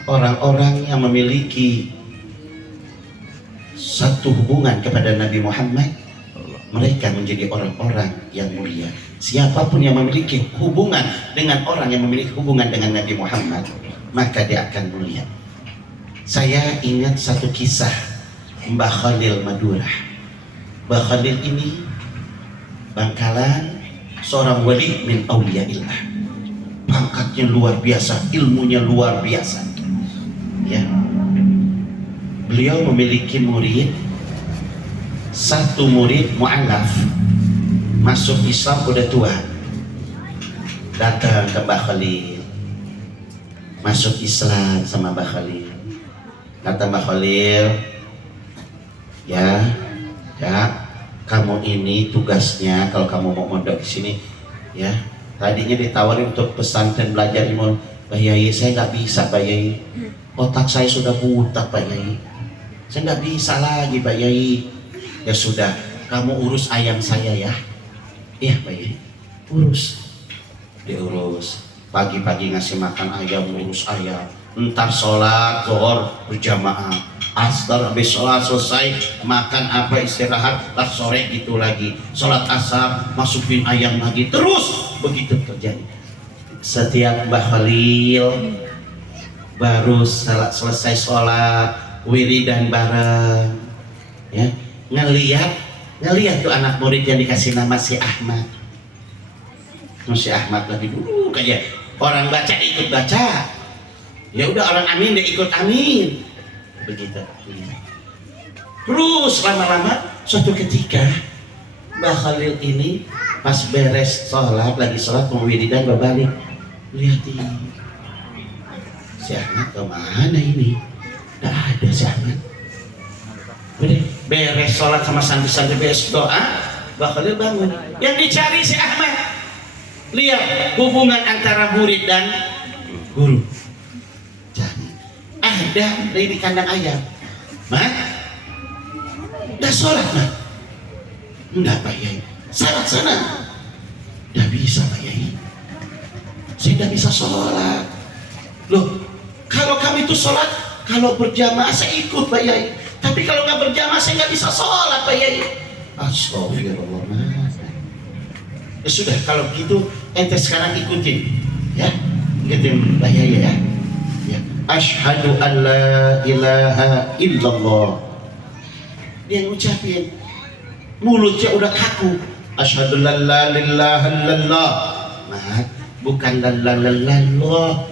orang-orang yang memiliki satu hubungan kepada Nabi Muhammad, mereka menjadi orang-orang yang mulia. Siapapun yang memiliki hubungan dengan orang yang memiliki hubungan dengan Nabi Muhammad, maka dia akan mulia. Saya ingat satu kisah Mbah Khalil Madura. Mbah Khalil ini Bangkalan, seorang wali min auliyaillah, pangkatnya luar biasa, ilmunya luar biasa ya. Beliau memiliki murid, satu murid mu'alaf, masuk Islam udah tua, datang ke Mbah Khalil, masuk Islam sama Mbah Khalil. Kata Mbah Khalil, ya kamu ini tugasnya kalau kamu mau mondok di sini ya. Tadinya ditawarin untuk pesantren belajar ilmu. Pak Yai, saya nggak bisa Pak Yai, otak saya sudah buta Pak Yai, saya nggak bisa lagi Pak Yai. Ya sudah, kamu urus ayam saya ya. Iya Pak Yai, urus. Diurus, pagi-pagi ngasih makan ayam, urus ayam, Entar sholat zuhur berjamaah, asar habis sholat selesai makan apa istirahat, lah sore gitu lagi, sholat asar masukin ayam lagi, terus begitu terjadi. Setiap Mbah Khalil baru selesai sholat wiridan bareng, ya ngelihat tuh anak murid yang dikasih nama si Ahmad. Si Ahmad lagi dulu kayak orang baca ikut baca, ya udah orang amin dia ikut amin, begitu. Terus lama-lama suatu ketika Mbah Khalil ini pas beres sholat, lagi sholat mau wiridan berbalik, lihatin si Ahmad kemana ini, nggak ada si Ahmad. Udah beres sholat sama santri-santri beres doa, Mbah Khalil bangun, yang dicari si Ahmad. Lihat hubungan antara murid dan guru. Jadi ada di kandang ayam, mah udah sholat mah enggak Pak Yai, salat sana udah bisa Pak Yai, saya udah bisa sholat. Loh, kalau kami itu sholat kalau berjamaah saya ikut Pak Yai, tapi kalau nggak berjamaah saya nggak bisa sholat Pak Yai. Astagfirullah. Ya sudah, kalau gitu ente sekarang ikutin, ya, ikutin Mbah Yai ya. Asyhadu an la ilaha illallah. Dia ngucapin, mulutnya udah kaku. Asyhadu an la ilaha illallah. Nah, bukan la ilallah.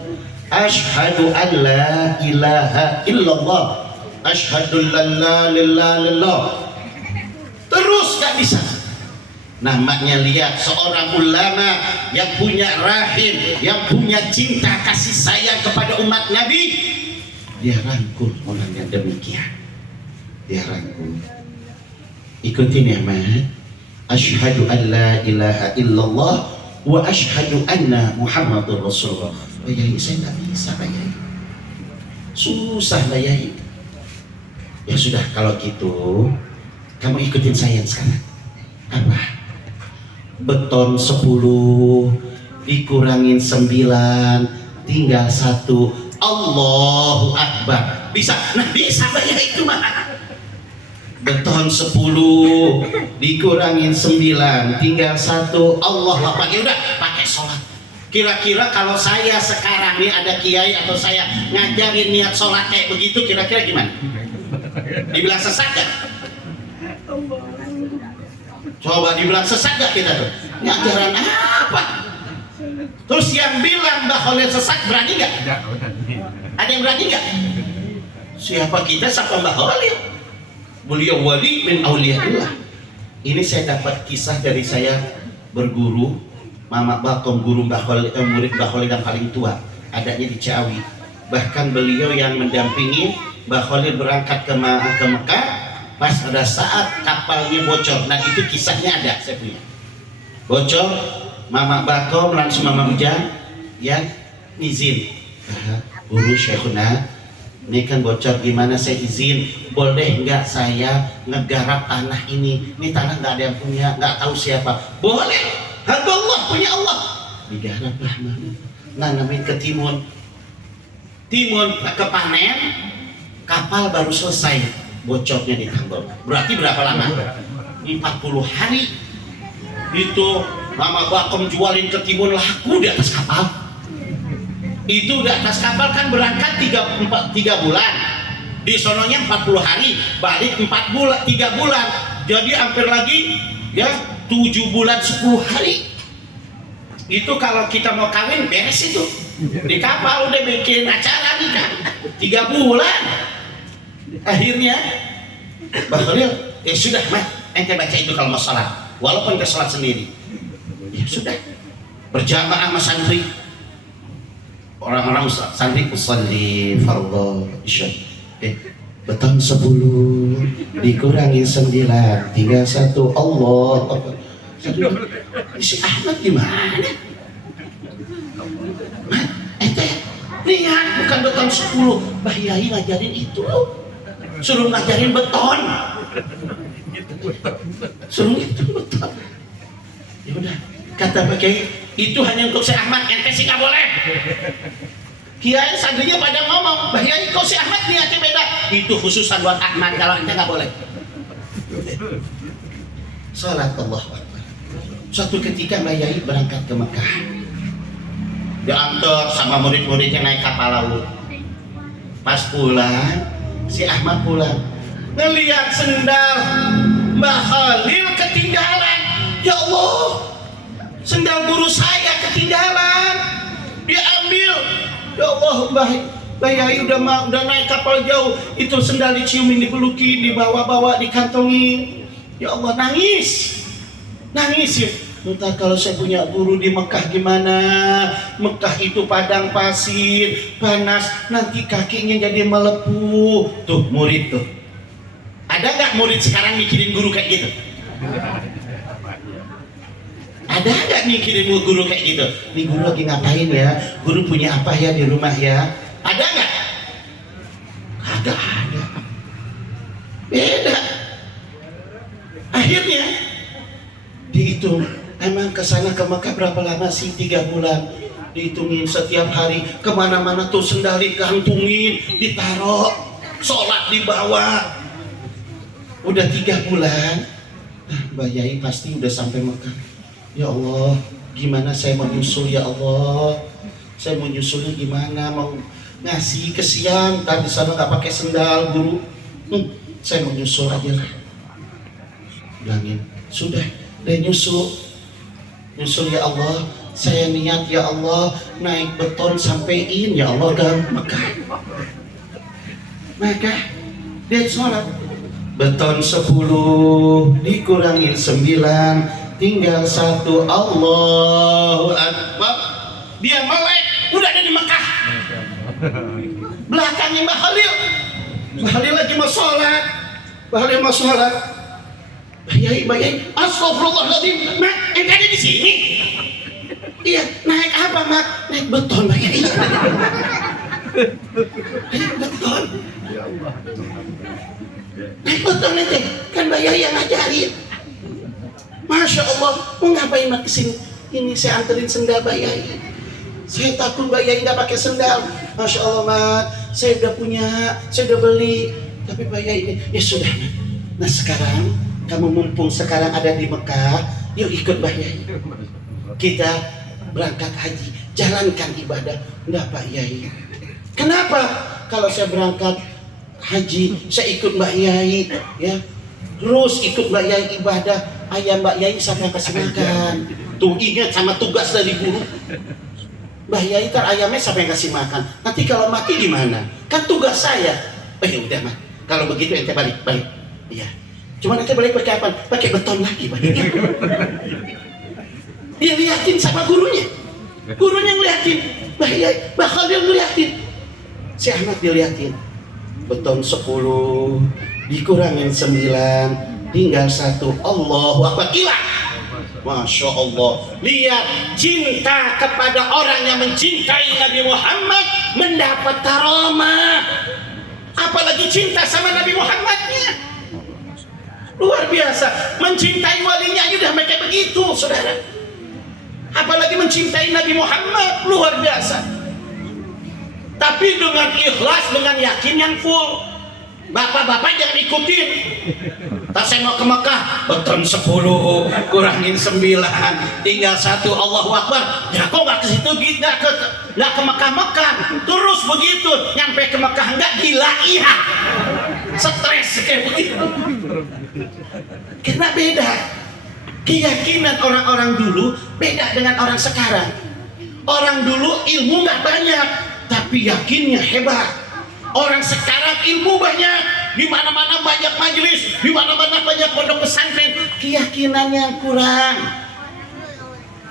Asyhadu an la ilaha illallah. Asyhadu an la ilaha illallah. Terus gak bisa. Namanya lihat seorang ulama yang punya rahim, yang punya cinta kasih sayang kepada umat Nabi, dia rangkul orang yang demikian, dia rangkul. Ikutin ya Mat. Asyhadu an la ilaha illallah wa asyhadu anna Muhammadur Rasulullah. Pak Yai, saya tak bisa Pak Yai, susah Pak Yai. Ya sudah, kalau gitu kamu ikutin saya sekarang. Apa? Beton 10 dikurangin 9 tinggal 1. Allahu Akbar. Bisa? Nah bisa Pak Yai itu mah. Beton 10 dikurangin 9 tinggal 1. Allah Akbar. Ya udah pakai sholat. Kira-kira kalau saya sekarang nih ada kiai atau saya ngajarin niat sholat kayak begitu, kira-kira gimana? Dibilang sesat gak? Coba dibilang sesat gak kita tuh? Ini ajaran apa? Terus yang bilang Mbah Khalil sesat berani gak? Ada yang berani gak? Siapa kita, siapa Mbah Khalil? Beliau wali min auliyaillah. Ini saya dapat kisah dari saya berguru, Mama Bakom, guru Mbah Khalil, murid Mbah Khalil yang paling tua, adanya di Ciawi. Bahkan beliau yang mendampingi Mbah Khalil berangkat ke Mekah. Pas pada saat kapalnya bocor, nah itu kisahnya ada, saya punya. Bocor, Mama Bakom langsung Mama Ujang yang izin. Guru Syekhuna, ini kan bocor, gimana saya izin? Boleh nggak saya ngegarap tanah ini? Ini tanah nggak ada yang punya, nggak tahu siapa. Boleh, Allah punya Allah. Digarap lah, nanamin ke timun ke panen, kapal baru selesai. Bocornya ditambal. Berarti berapa lama? 40 hari. Itu Mama Bakom jualin ke timun laku di atas kapal. Itu di atas kapal kan berangkat 3 bulan. Di sononya 40 hari, balik 3 bulan. Jadi hampir lagi ya 7 bulan 10 hari. Itu kalau kita mau kawin beres itu. Di kapal udah bikin acara nih kan. 3 bulan. Akhirnya Mbah Khalil, ya sudah mah ente baca itu kalau mau sholat, walaupun ke sholat sendiri, ya sudah berjamaah sama santri, orang-orang santri usolli fardhu isya, beton 10 dikurangi 9 tinggal 1. Allah. Si Ahmad gimana? Ente lihat, bukan beton 10, Mbah Yai ngajarin itu loh. Suruh ngajarin beton, suruh itu beton. Ya udah, kata Pak Kiai, itu hanya untuk si Ahmad, ente sih nggak boleh. Kiai santrinya pada ngomong, Mbah Yai kok si Ahmad niatnya beda. Itu khususan buat Ahmad, kalau ente nggak boleh. Salat Allah Akbar. Suatu ketika Mbah Yai berangkat ke Mekah, diantar sama murid-muridnya naik kapal laut. Pas pulang, si Ahmad pulang, ngelihat sendal Mbah Khalil ketinggalan. Ya Allah, sendal guru saya ketinggalan, diambil. Ya Allah, Mbah Yai udah naik kapal jauh, itu sendal diciumin, dipelukin, dibawa-bawa, dikantongin. Ya Allah, nangis ya. Entah kalau saya punya guru di Mekah gimana? Mekah itu padang pasir, panas, nanti kakinya jadi melepuh. Tuh murid tuh. Ada nggak murid sekarang mikirin guru kayak gitu? Ada nggak mikirin guru kayak gitu? Nih guru lagi ngapain ya? Guru punya apa ya di rumah ya? Ada nggak? Kagak ada. Beda. Akhirnya dihitung, emang kesana ke Mekah berapa lama sih? 3 bulan. Dihitungin setiap hari, kemana-mana tuh sendal dikantungin, ditaruh, sholat dibawa. Udah 3 bulan, Mbah Yai pasti udah sampai Mekah. Ya Allah, gimana saya mau nyusul ya Allah? Saya mau nyusulnya gimana? Mau ngasih kesian, ntar di sana nggak pakai sendal guru. Saya mau nyusul aja lah. Bilangin, sudah, nyusul ya Allah. Saya niat ya Allah naik beton sampein ya Allah ke Mekah. Maka dia sholat, beton 10 dikurangin 9, tinggal 1. Allahu Akbar. Dia melek, udah ada di Mekah. Belakangnya Mbah Khalil lagi mau sholat. Mbah Yai, astagfirullahaladzim, Mak, ente ada di sini? Iya, naik apa, Mak? Naik beton, Mbah Yai. Naik beton. Naik beton ente, kan Mbah Yai yang ngajarin. Masya Allah, mau ngapain Mak kesini? Ini saya anterin sendal Mbah Yai. Saya takut Mbah Yai nggak pakai sendal. Masya Allah, Mak, saya udah punya, saya udah beli. Tapi Mbah Yai ini, ya sudah. Nah sekarang, kamu mumpung sekarang ada di Mekah, yuk ikut Mbah Yai. Kita berangkat haji, jalankan ibadah. Enggak Pak Yai. Kenapa? Kalau saya berangkat haji, saya ikut Mbah Yai, ya. Terus ikut Mbah Yai ibadah, ayam Mbah Yai siapa yang kasih makan? Tuh ingat sama tugas dari guru. Mbah Yai ntar ayamnya siapa yang kasih makan? Nanti kalau mati gimana? Kan tugas saya. Udah mah. Kalau begitu ente balik. Iya. Cuma nanti balik pakai apa? Pakai beton lagi baliknya. Dia liatin sama gurunya. Gurunya ngeliatin. Mbah Khalil ngeliatin. Si Ahmad diliatin. Beton 10 dikurangin 9, tinggal 1. Allahu Akbar. Hilang. Masya Allah. Lihat, cinta kepada orang yang mencintai Nabi Muhammad mendapat karomah. Apalagi cinta sama Nabi Muhammadnya. Luar biasa, mencintai walinya aja udah kayak begitu, saudara. Apalagi mencintai Nabi Muhammad, luar biasa. Tapi dengan ikhlas, dengan yakin yang full. Bapak-bapak jangan ikutin. Tak saya mau ke Mekah, beton 10, kurangin 9, tinggal 1. Allahu Akbar. Ya kok nggak ke situ, nggak ke Mekah. Terus begitu, nyampe ke Mekah nggak gila, iya. Stres kayak begitu. Karena beda. Keyakinan orang-orang dulu beda dengan orang sekarang. Orang dulu ilmu nggak banyak, tapi yakinnya hebat. Orang sekarang ilmu banyak, di mana-mana banyak majelis, di mana-mana banyak pondok pesantren, keyakinannya kurang.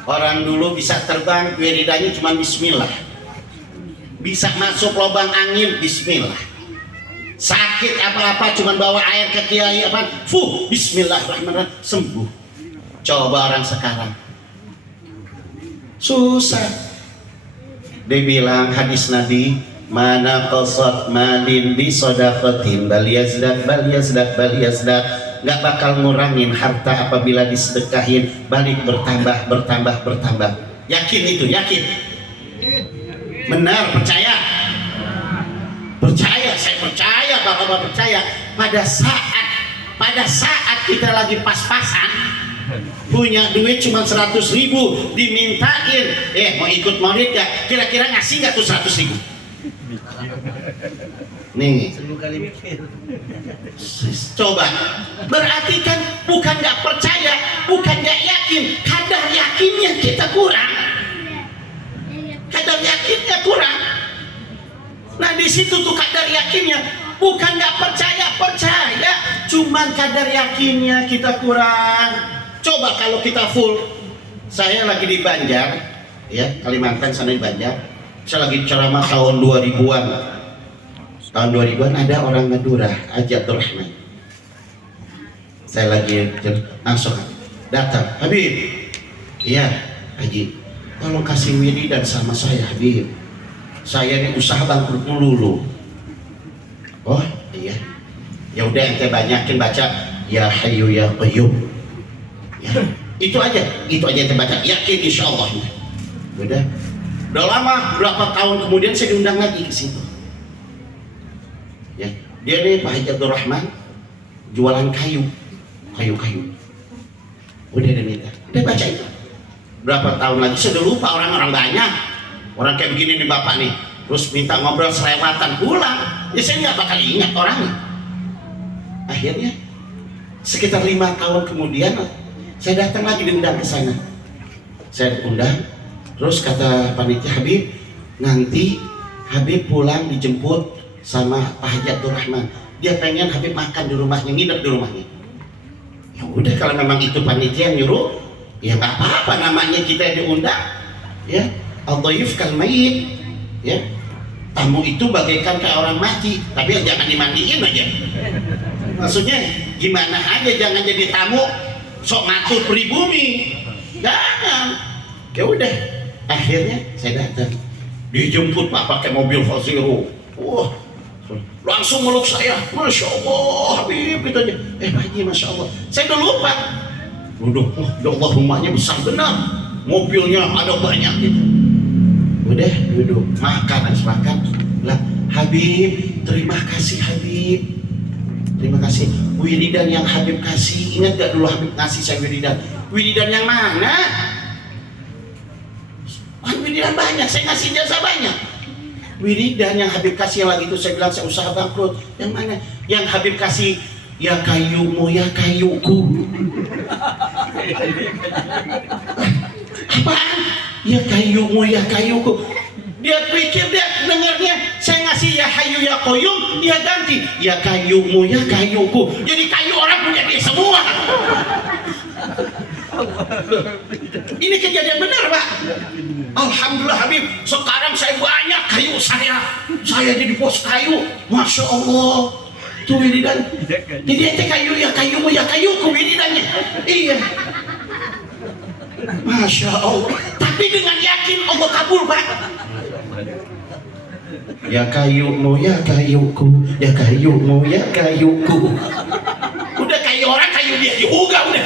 Orang dulu bisa terbang, wiridanya cuma bismillah. Bisa masuk lubang angin, bismillah. Sakit apa-apa cuma bawa air ke kiai apa, bismillahirrahmanirrahim, sembuh. Coba orang sekarang susah. Dia bilang hadis Nabi, mana qasat malin bi sadaqatin bal yazdak. Gak bakal ngurangin harta apabila disedekahin, balik bertambah. Yakin itu, yakin. Benar, percaya. apa percaya, pada saat kita lagi pas-pasan punya duit cuma 100.000, dimintain mau ikut maulid ya, kira-kira ngasih nggak tuh 100.000? Nih, 10 kali mikir. coba, berarti kan bukan nggak percaya, bukan nggak yakin, kadar yakinnya kita kurang, kadar yakinnya kurang. Nah di situ tuh kadar yakinnya, bukan nggak percaya, cuman kadar yakinnya kita kurang. Coba kalau kita full, saya lagi di Banjar, ya Kalimantan sana di Banjar, saya lagi ceramah tahun 2000-an. Tahun 2000-an ada orang Madura, Haji Abdul Rahman. Saya lagi langsung datang, Habib, iya Haji, tolong kasih wiridan sama saya Habib. Saya ini usaha bangkrut melulu. Oh iya, ya udah ente banyakin baca ya Hayyu ya Qayyum. Ya, itu aja ente baca, yakin insya Allah. Udah lama, berapa tahun kemudian saya diundang lagi ke situ. Ya, dia nih Pak Haji Abdul Rahman jualan kayu. Udah minta, udah baca itu. Berapa tahun lagi saya udah lupa, orang banyak. Orang kayak begini nih bapak nih, terus minta ngobrol selewatan pulang, ya saya nggak bakal ingat orangnya. Akhirnya sekitar 5 tahun kemudian saya datang lagi diundang ke sana. Saya undang, terus kata panitia, Habib, nanti Habib pulang dijemput sama Pak Haji Abdul Rahman. Dia pengen Habib makan di rumahnya, nginep di rumahnya. Ya udah kalau memang itu panitia yang nyuruh, ya nggak apa-apa, namanya kita diundang, ya. Al-Dhaif kal mayit, ya. Tamu itu bagaikan kayak orang mati, tapi jangan dimandiin aja. Maksudnya gimana aja, jangan jadi tamu sok ngatur pribumi, jangan. Ya udah, akhirnya saya datang, dijemput Pak pakai mobil Faziro. Wah, langsung meluk saya, Masya Allah Habib, gitu aja. Pak Haji, Masya Allah, saya udah lupa. Duduk, ya Allah rumahnya besar benar, mobilnya ada banyak gitu. Udah duduk, makan, habis makan lah, Habib, terima kasih Habib, terima kasih. Wiridan yang Habib kasih, ingat gak dulu Habib kasih saya wiridan yang mana? Wiridan banyak, saya ngasih jasa banyak. Wiridan yang Habib kasih yang lagi itu saya bilang saya usaha bangkrut, yang mana? Yang Habib kasih, ya kayumu ya kayuku. Apaan? Ya kayumu ya kayuku. Dia pikir, dia dengarnya saya ngasih ya Hayyu ya Qayyum, dia ganti ya kayumu ya kayuku. Jadi kayu orang punya dia semua. Ini kejadian benar Pak. Alhamdulillah Habib, sekarang saya banyak kayu, saya jadi bos kayu, Masya Allah. Itu wiridan. Jadi ente kayu ya kayumu ya kayuku wiridannya. Iya, Masya Allah. Tapi dengan yakin Allah kabul Pak. Ya kayumu ya kayuku, ya kayumu ya kayuku. Udah kayu orang, kayu dia juga udah.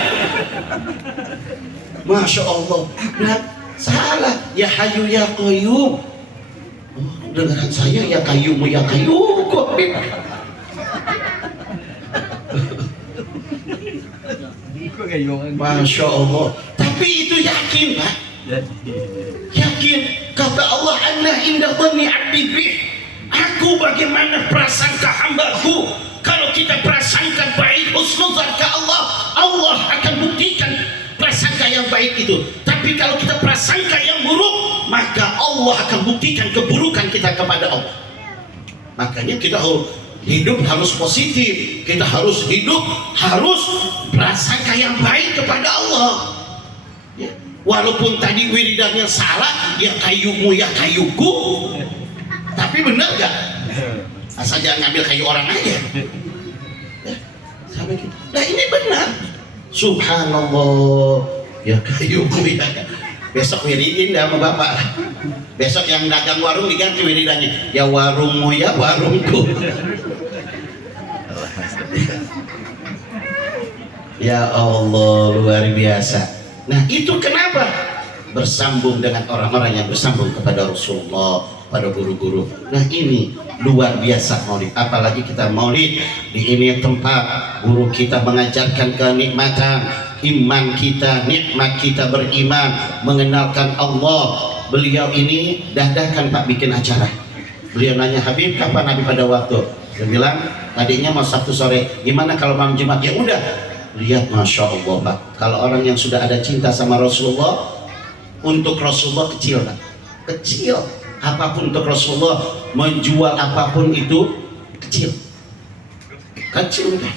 Masya Allah. Nah, salah, ya Hayyu ya Qayyum. Oh, dengaran saya ya kayumu ya kayuku. Masya Allah. Tapi itu yakin Pak. Yakin, kata Allah, anna inda dhanni 'abdi bi. Aku bagaimana prasangka hambaku. Kalau kita prasangka baik, husnuzan ke Allah, Allah akan buktikan prasangka yang baik itu. Tapi kalau kita prasangka yang buruk, maka Allah akan buktikan keburukan kita kepada Allah. Makanya kita hidup harus positif, kita harus hidup harus prasangka yang baik kepada Allah. Ya. Walaupun tadi wiridannya salah, ya kayumu ya kayuku, tapi benar gak? Asal jangan ngambil kayu orang aja. Ya, sampai gitu. Nah ini benar. Subhanallah, ya kayumu ya. Besok wiridin dah sama bapak. Besok yang dagang warung diganti wiridannya, ya warungmu ya warungku. Ya Allah, luar biasa. Nah itu kenapa? Bersambung dengan orang-orang yang bersambung kepada Rasulullah para guru-guru. Nah ini luar biasa maulid, apalagi kita maulid di ini tempat guru kita mengajarkan kenikmatan iman kita, nikmat kita beriman, mengenalkan Allah. Beliau ini dadakan Pak bikin acara. Beliau nanya, Habib kapan Habib pada waktu? Dia bilang tadinya mau Sabtu sore, gimana kalau malam Jumat? Ya udah. Lihat Masya Allah Pak, kalau orang yang sudah ada cinta sama Rasulullah, untuk Rasulullah kecil Pak, kecil apapun untuk Rasulullah, menjual apapun itu kecil udah.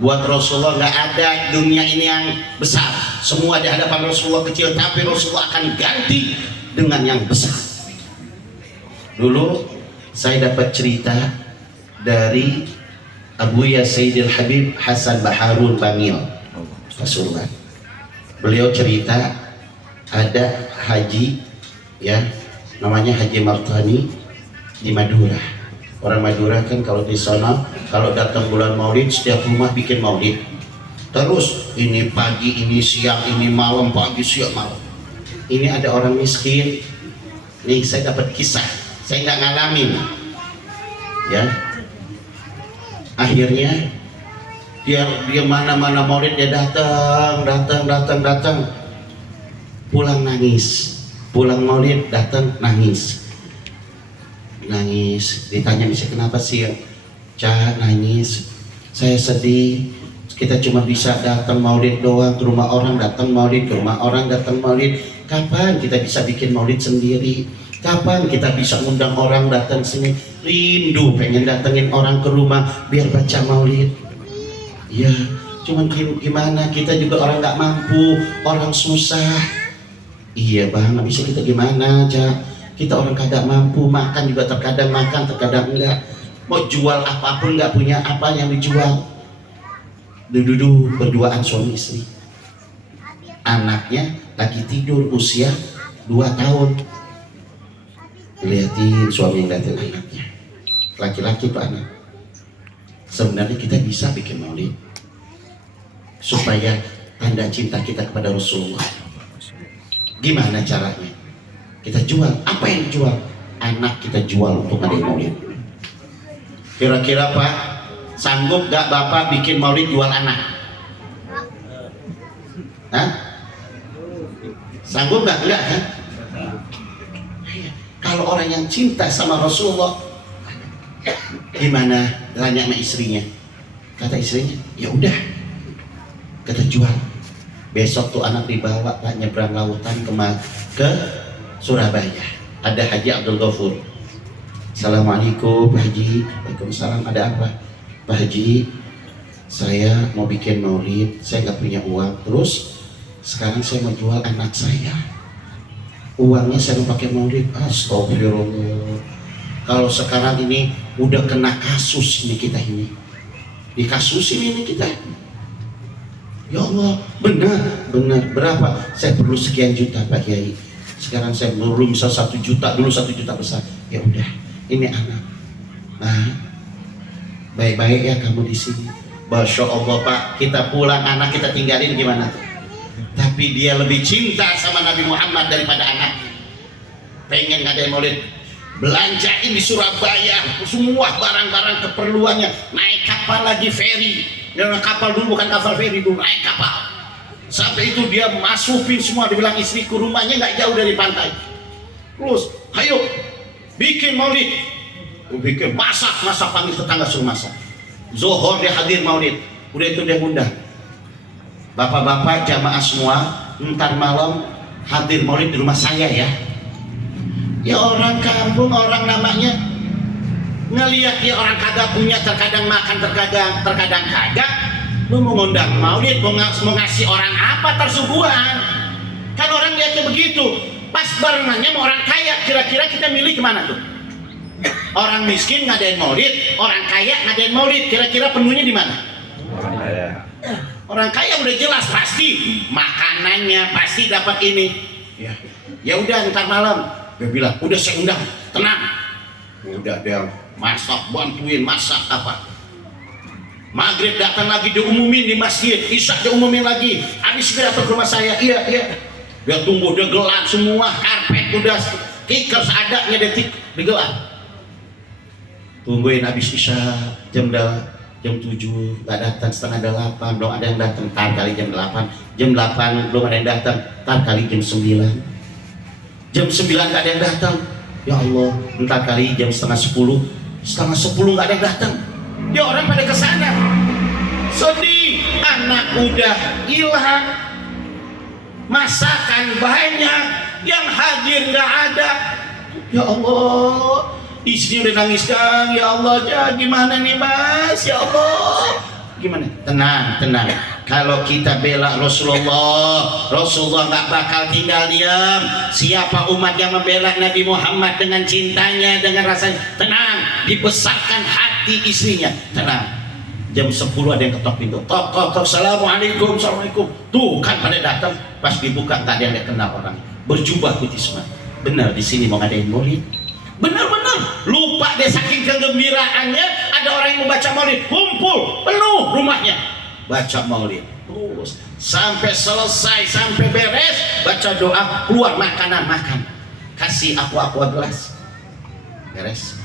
Buat Rasulullah nggak ada dunia ini yang besar, semua di hadapan Rasulullah kecil, tapi Rasulullah akan ganti dengan yang besar. Dulu saya dapat cerita dari Abuya Sayyidil Habib Hasan Baharun Bangil Pasuruan. Beliau cerita ada haji ya namanya Haji Martani di Madura. Orang Madura kan kalau di sana kalau datang bulan Maulid setiap rumah bikin maulid. Terus ini pagi, ini siang, ini malam, pagi, siang, malam. Ini ada orang miskin. Nih saya dapat kisah, saya nggak ngalamin. Ya. Akhirnya dia mana-mana maulid dia datang, pulang nangis, pulang maulid datang nangis, ditanya bisa kenapa sih? Cah nangis, saya sedih, kita cuma bisa datang maulid doang ke rumah orang, datang maulid ke rumah orang, datang maulid. Kapan kita bisa bikin maulid sendiri? Kapan kita bisa undang orang datang sini? Rindu pengen datengin orang ke rumah biar baca maulid. Ya, cuman gimana, kita juga orang nggak mampu, orang susah. Iya bang, nggak bisa kita gimana aja. Kita orang kagak mampu, makan juga terkadang makan, terkadang enggak. Mau jual apapun nggak punya apa yang dijual. Duduk berduaan suami istri. Anaknya lagi tidur usia 2 tahun. Lihatin suami yang ngeliatin anaknya, laki-laki tuh anak. Sebenarnya kita bisa bikin maulid supaya tanda cinta kita kepada Rasulullah. Gimana caranya? Kita jual, apa yang jual? Anak kita jual untuk ngadain maulid. Kira-kira Pak, sanggup gak Bapak bikin maulid jual anak? Hah? Sanggup gak? Enggak kan? Kalau orang yang cinta sama Rasulullah, gimana? Tanya sama istrinya. Kata istrinya, ya udah, kita jual. Besok tuh anak dibawa Pak nyebrang lautan ke Surabaya. Ada Haji Abdul Ghafur. Assalamualaikum Pak Haji. Waalaikumsalam. Ada apa? Pak Haji, saya mau bikin maulid, saya nggak punya uang. Terus sekarang saya mau jual anak saya. Uangnya saya mau pakai maulid. Astagfirullah. Kalau sekarang ini udah kena kasus ini kita ini. Dikasusin ini kita. Ya Allah, benar. Berapa? Saya perlu sekian juta Pak Kiai. Sekarang saya perlu misal 1 juta, dulu 1 juta besar. Ya udah, ini anak. Nah, baik-baik ya kamu di sini. Masya Allah Pak, kita pulang anak kita tinggalin gimana? Tapi dia lebih cinta sama Nabi Muhammad daripada anak. Pengen ngadain maulid, belanjain di Surabaya semua barang-barang keperluannya, naik kapal lagi ferry. Dengan kapal dulu, bukan kapal ferry dulu, naik kapal. Sampai itu dia masukin semua, dibilang istriku rumahnya nggak jauh dari pantai. Terus, ayo bikin maulid. Bikin masak panggil tetangga suruh masak. Zohor dia hadir maulid, udah itu dia undang. Bapak-bapak jamaah semua, ntar malam hadir maulid di rumah saya ya. Ya orang kampung, orang namanya ngelihat dia orang kagak punya, terkadang makan, terkadang kagak. Lu mau ngundang maulid, mau ngasih orang apa tersuguhan? Kan orang lihatnya begitu. Pas barengannya sama orang kaya, kira-kira kita milih kemana tuh? Orang miskin ngadain maulid, orang kaya ngadain maulid, kira-kira penuhnya di mana? Orang kaya udah jelas pasti makanannya pasti dapat ini. Ya udah ntar malam dia bilang udah saya undang, tenang. Udah dia masak, bantuin masak apa. Maghrib datang lagi diumumin di masjid, Isya diumumin lagi. Habis dia datang ke rumah saya, iya. Dia tunggu, dia gelap semua, karpet udah tikar seadanya detik digelar. Tungguin habis isya jam 7 nggak datang, setengah 8 belum ada yang datang, tar kali jam 8, jam 8 belum ada yang datang, tar kali jam 9, jam 9 nggak ada yang datang, ya Allah, entar kali jam setengah 10 nggak ada yang datang. Dia orang pada kesana sedih, anak udah hilang, masakan banyak, yang hadir nggak ada. Ya Allah, istri udah nangis Kang, ya Allah, gimana nih Mas, ya Allah, gimana? Tenang. Kalau kita bela Rasulullah nggak bakal tinggal diam. Siapa umat yang membela Nabi Muhammad dengan cintanya, dengan rasanya, tenang, dibesarkan hati istrinya, tenang. Jam 10 ada yang ketok pintu, tok, assalamualaikum. Tuh kan pada datang, pas dibuka nggak ada yang kenal orang, berjubah putih semua. Benar di sini mau ngadain maulid. Benar-benar lupa deh, saking kegembiraannya ada orang yang membaca maulid, kumpul penuh rumahnya baca maulid, terus sampai selesai, sampai beres baca doa, keluar makanan, makan, kasih aku gelas, beres,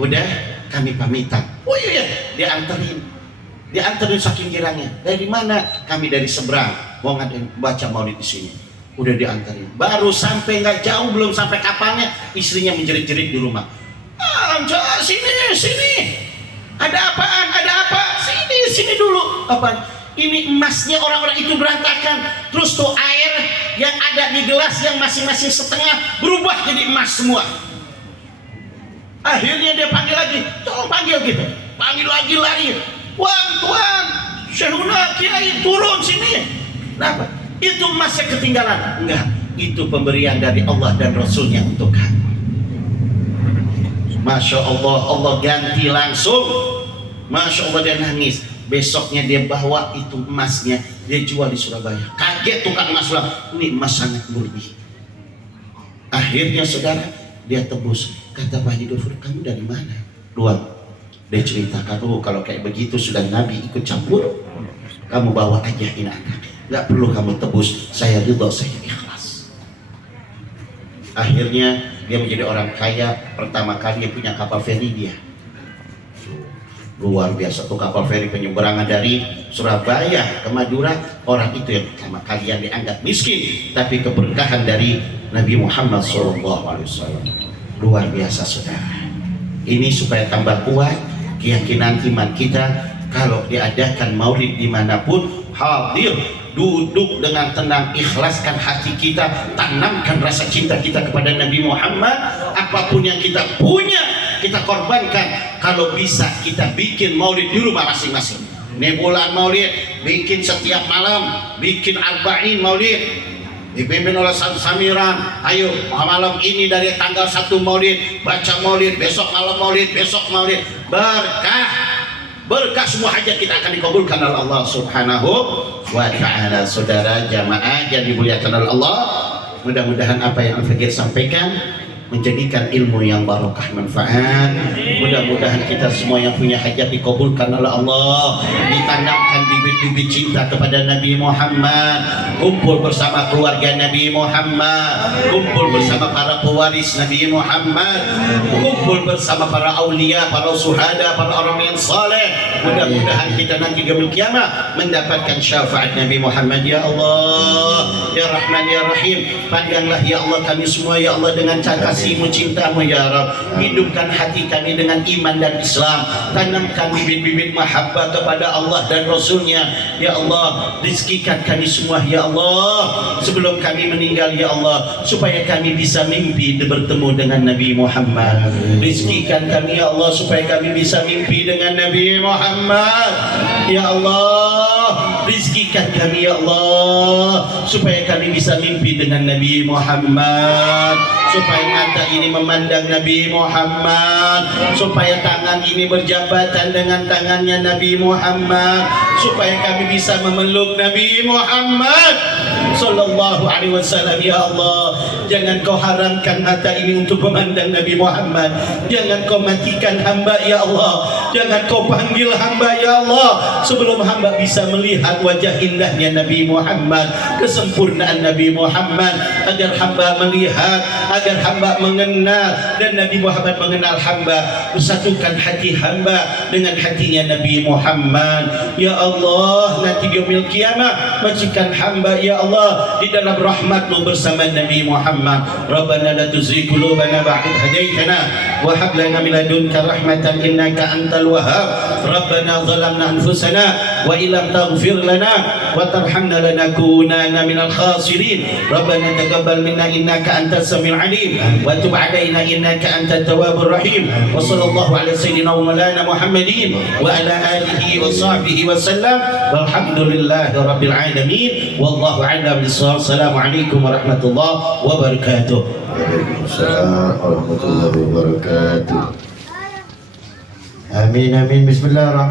udah kami pamitan. Oh iya, dianterin saking girangnya. Dari mana? Kami dari seberang mau ngadain baca maulid di sini. Udah diantarin, baru sampai nggak jauh, belum sampai kapalnya, istrinya menjerit-jerit di rumah. Sini, ada apaan? Ada apa? Sini dulu. Apaan? Ini emasnya orang-orang itu berantakan. Terus tuh air yang ada di gelas yang masing-masing setengah berubah jadi emas semua. Akhirnya dia panggil lagi, tolong panggil gitu, panggil lagi lari. Tuan, Syekhuna Kiai turun sini. Kenapa? Itu emasnya ketinggalan. Enggak, itu pemberian dari Allah dan Rasulnya untuk kamu. Masya Allah, Allah ganti langsung. Masya Allah, dia nangis. Besoknya dia bawa itu emasnya, dia jual di Surabaya. Kaget tukang emas bilang, ini emas sangat murni. Akhirnya saudara, dia tebus. Kata Pak Haji Gofur, kamu dari mana? Dua. Dia ceritakan, kalau kayak begitu sudah Nabi ikut campur, kamu bawa aja ini anak. Nggak perlu kamu tebus, saya ridho, saya ikhlas. Akhirnya dia menjadi orang kaya, pertama kali dia punya kapal feri dia. Luar biasa tuh kapal feri penyeberangan dari Surabaya ke Madura. Orang itu yang pertama kali yang dianggap miskin, tapi keberkahan dari Nabi Muhammad SAW. Luar biasa saudara. Ini supaya tambah kuat keyakinan iman kita. Kalau diadakan maulid dimanapun, hadir, duduk dengan tenang, ikhlaskan hati kita, tanamkan rasa cinta kita kepada Nabi Muhammad. Apapun yang kita punya, kita korbankan. Kalau bisa kita bikin maulid di rumah masing-masing. Ini bulan maulid, bikin setiap malam, bikin arba'in maulid, dipimpin oleh Samiran. Ayo malam ini dari tanggal 1 maulid, baca maulid, besok malam maulid, besok maulid. Berkah semua hajat kita akan dikabulkan oleh Allah Subhanahu wa ta'ala. Saudara jamaah yang dimuliakan oleh Allah, mudah-mudahan apa yang Al-Fakir sampaikan menjadikan ilmu yang barokah manfaat. Mudah-mudahan kita semua yang punya hajat dikabulkan oleh Allah, ditanamkan bibit-bibit cinta kepada Nabi Muhammad, kumpul bersama keluarga Nabi Muhammad, kumpul bersama para pewaris Nabi Muhammad, kumpul bersama para aulia, para suhada, para orang yang saleh. Mudah-mudahan kita nanti yaumul kiamah mendapatkan syafaat Nabi Muhammad. Ya Allah, ya Rahman, ya Rahim, pandanglah ya Allah kami semua ya Allah dengan kasih-Mu, cinta-Mu ya Rabb. Hidupkan hati kami dengan iman dan Islam, tanamkan bibit-bibit mahabbah kepada Allah dan Rasulnya. Ya Allah, rizkikan kami semua ya Allah sebelum kami meninggal ya Allah, supaya kami bisa mimpi bertemu dengan Nabi Muhammad. Rizkikan kami ya Allah supaya kami bisa mimpi dengan Nabi Muhammad. Ya Allah, rizkikan kami ya Allah supaya kami bisa mimpi dengan Nabi Muhammad, supaya mata ini memandang Nabi Muhammad, supaya tangan ini berjabatan dengan tangannya Nabi Muhammad, supaya kami bisa memeluk Nabi Muhammad sallallahu alaihi wasallam. Ya Allah, jangan kau haramkan mata ini untuk memandang Nabi Muhammad, jangan kau matikan hamba ya Allah. Jangan kau panggil hamba ya Allah sebelum hamba bisa melihat wajah indahnya Nabi Muhammad, kesempurnaan Nabi Muhammad, agar hamba melihat, agar hamba mengenal, dan Nabi Muhammad mengenal hamba, bersatukan hati hamba dengan hatinya Nabi Muhammad. Ya Allah, nanti di yaumil qiyamah masukkan hamba ya Allah di dalam rahmat-Mu bersama Nabi Muhammad. Rabbana la tuzigh qulubana ba'da idh hadaitana wa hab lana min ladunka rahmatan innaka antal wahhab. Rabbana zalamna anfusana wa illam taghfir lana wa tarhamna lanakunanna minal khasirin. Rabbana taqabbal minna innaka antas samiul alim wa tub alaina innaka antat tawwabur rahim. Wa sallallahu ala sayyidina wa maulana Muhammadin wa ala alihi wa sahbihi wa sallam. Walhamdulillahi rabbil alamin. Wallahu a'lam bissawab. Assalamualaikum warahmatullahi wabarakatuh. Waalaikumsalam warahmatullahi wabarakatuh. Amin amin. Bismillahirrahmanirrahim.